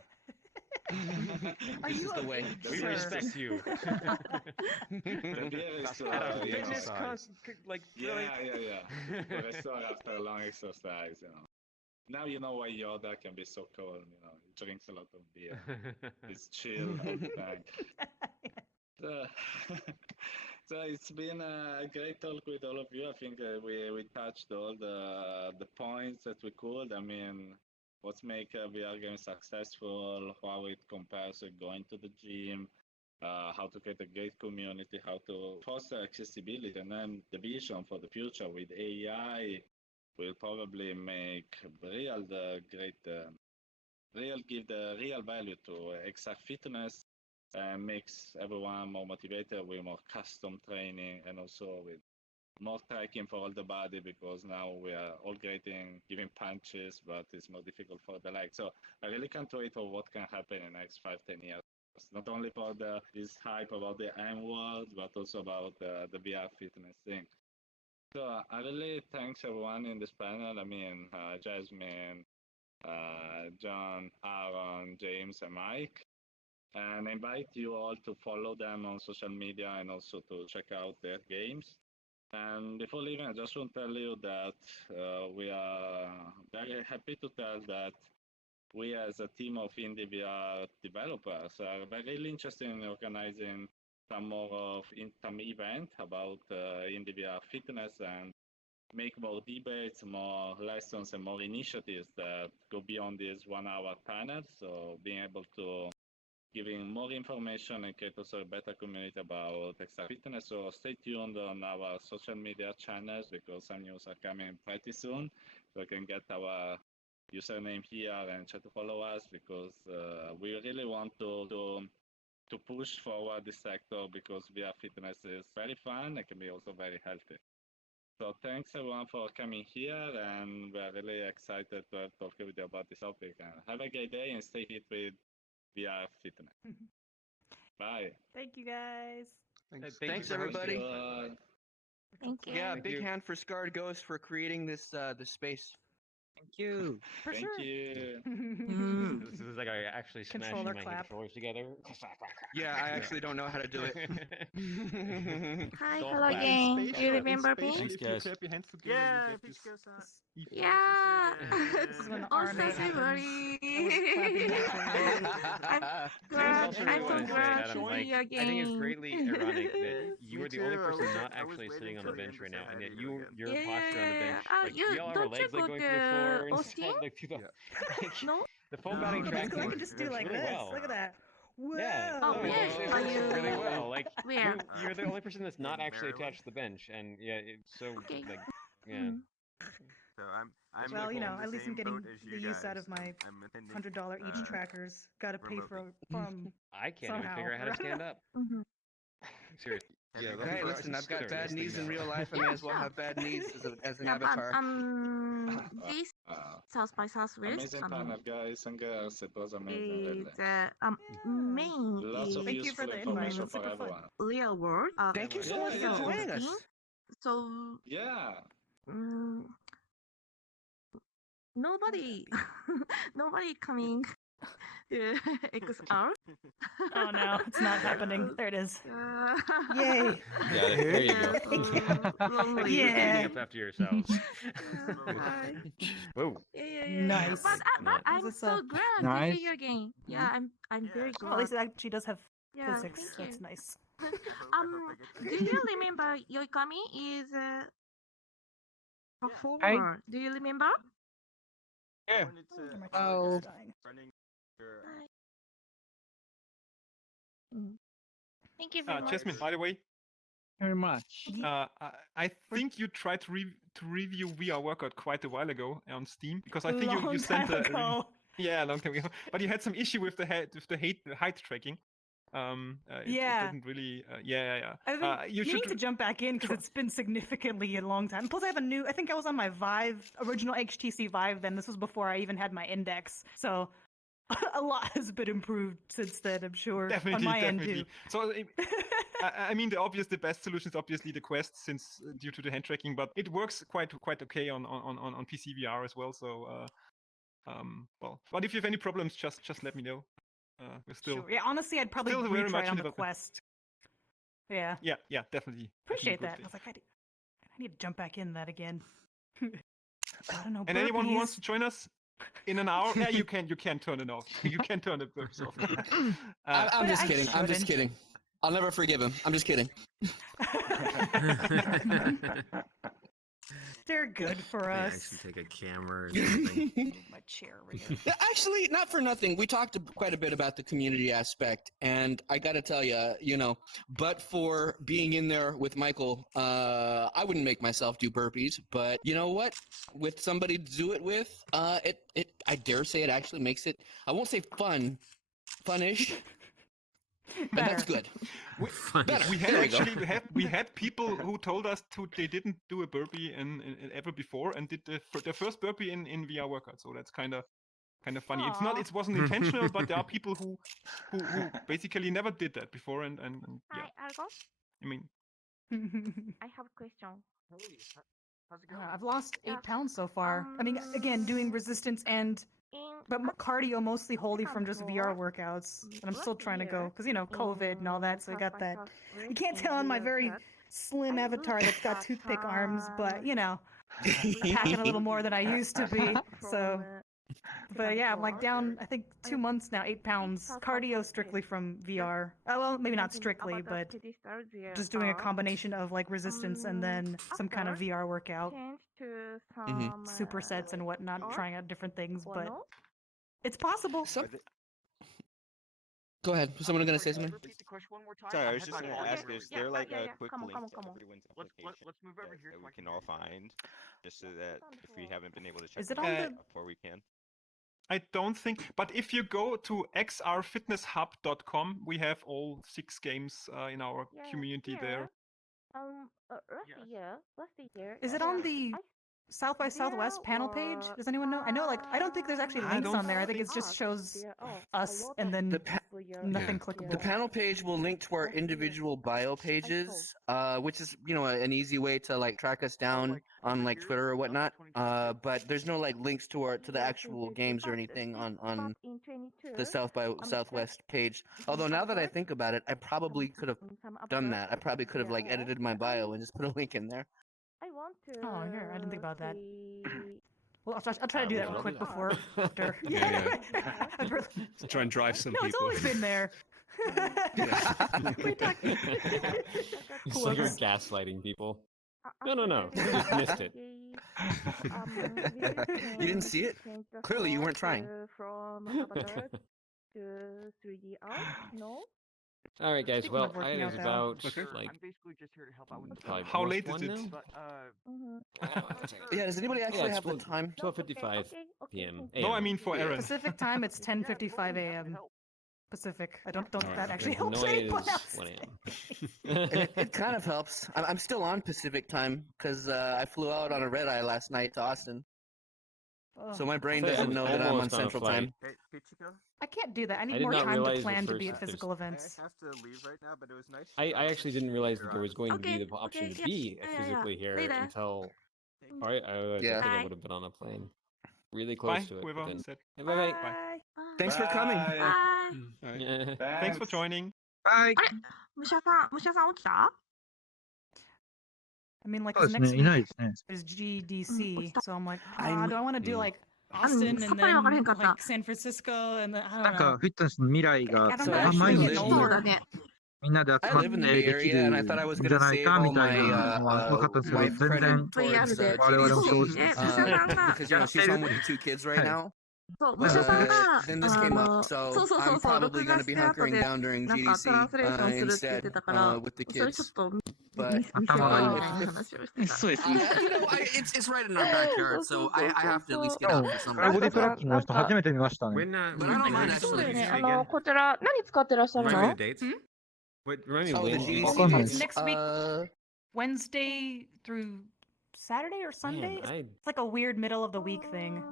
Are This you is the a way. big We sir? respect you. The beer is That's part of the you know, exercise. Like yeah. The restore after a long exercise, you know. Now you know why Yoda can be so cold, you know. He drinks a lot of beer. He's chill all the time. So, so it's been a great talk with all of you. I think we touched all the points that we could. I mean, what's make a VR game successful, how it compares with going to the gym, how to create a great community, how to foster accessibility, and then the vision for the future with AI will probably make real the great give the real value to exact fitness and makes everyone more motivated with more custom training and also with more tracking for all the body because now we are all giving punches, but it's more difficult for the leg. So I really can't wait for what can happen in the next 5-10 years. Not only for this hype about the M world, but also about the VR fitness thing. So I really thanks everyone in this panel. I mean, Jasmine, John, Aaron, James, and Mike. And I invite you all to follow them on social media and also to check out their games. And before leaving, I just want to tell you that we are very happy to tell that we as a team of indie VR developers are very interested in organizing some event about indie VR fitness and make more debates, more lessons, and more initiatives that go beyond this 1 hour panel. So being able to giving more information and create also a better community about extra fitness. So stay tuned on our social media channels because some news are coming pretty soon. So you can get our username here and try to follow us because we really want to push forward this sector because VR fitness is very fun and can be also very healthy. So thanks everyone for coming here and we're really excited to have talked with you about this topic. And have a great day and stay fit with VR fitness. Bye. Thank you guys. Thanks everybody. Thank you. Yeah, Thank big you. hand for Scarred Ghost for creating this this space. Thank you. For Thank sure. you. This is like I actually smashing Controller my clap. controllers together. Yeah, I actually don't know how to do it. Hi, Golf hello clap. again. Do you remember me? Especially Thanks, if you guys. clap your hands together, Yeah, you get this Pichiko-san. effect. Yeah. This is when the Oh, RNA happens. Sasibari. I was clapping my I'm I glad. also I'm really so want to say, glad Adam, to like, see you again. I think it's greatly ironic that you Me are the only too, person I not was actually waiting sitting on till the the bench end right to now, say and hi yet to you again. your posture on the bench, like you we all have our don't you legs like go going through the to floor and Austin? stuff, like through the like, No. the foam No, batting no, track I no, can works just do like really this. well. Look at that. Whoa. Yeah, Oh, no, where it are works really you? well. Like Where? you're the only person that's not in actually Maryland. attached to the bench, and yeah, it's so Okay. like yeah. So I'm Well, you in know, the at least I'm same getting boat as the you use guys. out of my I'm attending $100 each trackers. Got to pay remotely. for them I can't even somehow. figure out how to stand up. Mhm. Seriously. Yeah, Have that's you Hey, right. listen, I've got Seriously. bad knees in real life. I Yeah, may as well sure. have bad knees as an Yeah, but avatar. this South by Southwest, Amazing panel, guys and girls. It was amazing, is really. Yeah. main Lots of is Thank you for useful the invite. information That's for super fun. everyone. real world. Thank you so Yeah, much for yeah. joining us. So Yeah. nobody, nobody coming to XR. Oh no, it's not happening. There it is. Uh, Yay. Yeah, there you go. lonely. You're cleaning Yeah. up after yourselves. Hi. Whoa. Yeah. Nice. But Not- I'm Is this so a- glad to Nice. hear you again. Yeah, I'm very Well, at least glad. it actually does have Yeah, physics. thank That's you. nice. I hope I get Do you remember Yoikami is a performer? Do you remember? I Yeah. wanted I wonder to my Oh. charger's dying. running your Thank you very much. Jasmine, by the way, Very much. I think you tried to review VR Workout quite a while ago on Steam because I A think you long sent time a ago. yeah, a long time ago. But you had some issue with the height tracking. It Yeah. didn't really. Yeah. I've been You meaning should to jump back in because it's been significantly a long time. Plus, I have a new. I think I was on my Vive, original HTC Vive. Then this was before I even had my index. So a lot has been improved since then. I'm sure definitely, on my end definitely. too. So I mean, the best solution is obviously the Quest, since due to the hand tracking, but it works quite okay on PC VR as well. So well, but if you have any problems, just let me know. We're still Sure. Yeah, honestly, I'd probably still very retry much on in the development. Quest. Yeah. Yeah, definitely. Appreciate that. I Definitely was like, I need to jump back in that again. I don't know. And anyone who wants burpees. to join us in an hour, yeah, you can turn it off. You can turn the burps off. I'm just I kidding. I'm just shouldn't. kidding. I'll never forgive him. I'm just kidding. They're good for I us. should take a camera or something. Move my chair over here. Actually, not for nothing. We talked quite a bit about the community aspect, and I got to tell you, but for being in there with Michael, I wouldn't make myself do burpees. But you know what? With somebody to do it with, I dare say it actually makes it. I won't say funish. But that's good. We had people who told us they didn't do a burpee ever before, and did their first burpee in VR workout. So that's kind of funny. Aw. It wasn't intentional, but there are people who basically never did that before, and yeah. Hi, Argo. I mean, I have a question. How's it I've lost 8 Yeah. pounds so far. I mean, again, doing resistance and but cardio mostly wholly from just VR workouts, and I'm still trying to go because COVID and all that. So I got that. You can't tell on my very slim avatar that's got toothpick arms, but I'm packing a little more than I used to be. So, but yeah, I'm like down. I think 2 months now, 8 pounds. Cardio strictly from VR. Oh, well, maybe not strictly, but just doing a combination of like resistance and then some kind of VR workout. Supersets and whatnot, trying out different things, but it's possible. Go ahead. Was someone going to say something? Repeat the question one more time. Sorry, I I was had just my going to voice ask, over. is there like a quick Come on, link come on, to come on. everyone's Let's application move over here that so we I can can all see it. find, just so that if we haven't been able to check Is it them on out the- before we can? I don't think, but if you go to xrfitnesshub.com, we have all 6 games in our community there. Last year. Is it on the South by Southwest panel page? Does anyone know? I know, like, I don't think there's actually I links don't on there. I think it just shows us and then nothing clickable. The panel page will link to our individual bio pages, which is, an easy way to like track us down on like Twitter or whatnot. But there's no like links to the actual games or anything on the South by Southwest page. Although now that I think about it, I probably could have done that. I probably could have like edited my bio and just put a link in there. I want to. Oh, here, I didn't think about that. see- Well, I'll try to do that real I'll quick do that. before after. Yeah. I'd really- Try and drive some no, it's people. always been there. We talked- So you're Whoops. gaslighting people. after No, you the just missed it. You didn't see it? change the Clearly you weren't font, trying. From avatar to 3D art. No. All right, guys. Speaking Well, of working it out is now. about Okay. like I'm basically just here to help out with the probably How almost late is one it? now. But Yeah, does anybody actually it's have the full- time? 12:55 Okay, p.m. No, I AM. mean for Aaron. Pacific time, it's 10:55 a.m. Pacific. I don't All that right, actually Okay, helps Hanoi anyone is else. 1 a.m. It kind of helps. I'm still on Pacific time because I flew out on a red eye last night to Austin, Ugh. so my brain So I doesn't was know that I'm on almost on a Central flight. time. Hey, Chico. I can't do that. I need did more not time realize to the plan to first- be at there's- physical events. I have to leave right now, but it was nice. I actually didn't realize that there was going to be Okay, the option okay, to yeah, be yeah, yeah, physically here later. until. I Yeah. think I Bye. would have been on a plane, really close Bye, to it. whoever But then, said. bye bye. Bye. Thanks for coming. Bye. All right. Yeah. Thanks for joining. Bye. 武者さん起きた I mean, like, そう 'cause です next ね。いな week いですね。 is GDC, so I'm like, I'm- do I want to do Mm. like Austin and さっぱりわからへん then かった。 like San Francisco and then I なん don't か know. フィットネスの未来 I が don't So know. I I'm actually 毎 getting live 日 そう older. だね。みんなで集 I まっ live in the て Bay でき Area, る and I thought I was んじ going ゃ to ない save か all みた my いなのは分かったんですけど、 wife 全 credit 然 towards VR 我々もそう GDC ね、武者さんが、 because she's home with 2 kids right はい now. そう、武者さんが、 Then this came up, そ so うそうそう I'm そう、 probably 録画 going to し be て後 hunkering で、 down during なんかトラン GDC スレーションするって言って instead たから、 with the それちょっ kids. と but it's right in our backyard, so I have to at least get out for some フライボディ reason. トラッキングの人初めて見ましたね。 When But I don't mind そうだよ actually. ね。こちら、何使ってらっしゃる remind me の the dates. What remind me Oh, the when? GDC わかんないで It's す。 next week, Wednesday through Saturday or Sunday. Man, It's like a weird middle of the week thing.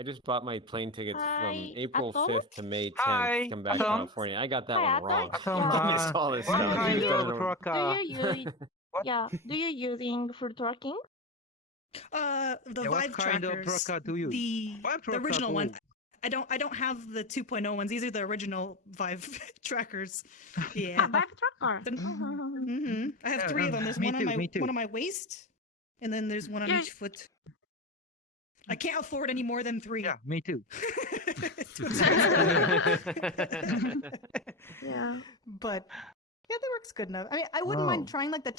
I just bought my plane tickets from Hi, April Atom? 5th to May 10th Hi, to come back to Atom. California. I got that Hi, one Atom. wrong. Atom, I missed all this what stuff. kind Just of don't know. tracker? Do you use do you using full tracking? The Yeah, what Vive kind of trackers, tracker do you use? the Vive the tracker, original one. oh. I don't have the 2.0 ones. These are the original Vive trackers. Yeah. Vive tracker. I have 3 of them. There's Me one on too, my me too. one on my waist, and then there's one on Yeah. each foot. I can't afford any more than 3. Yeah, me too. Too expensive. Yeah. But yeah, that works good enough. I mean, I wouldn't mind trying like the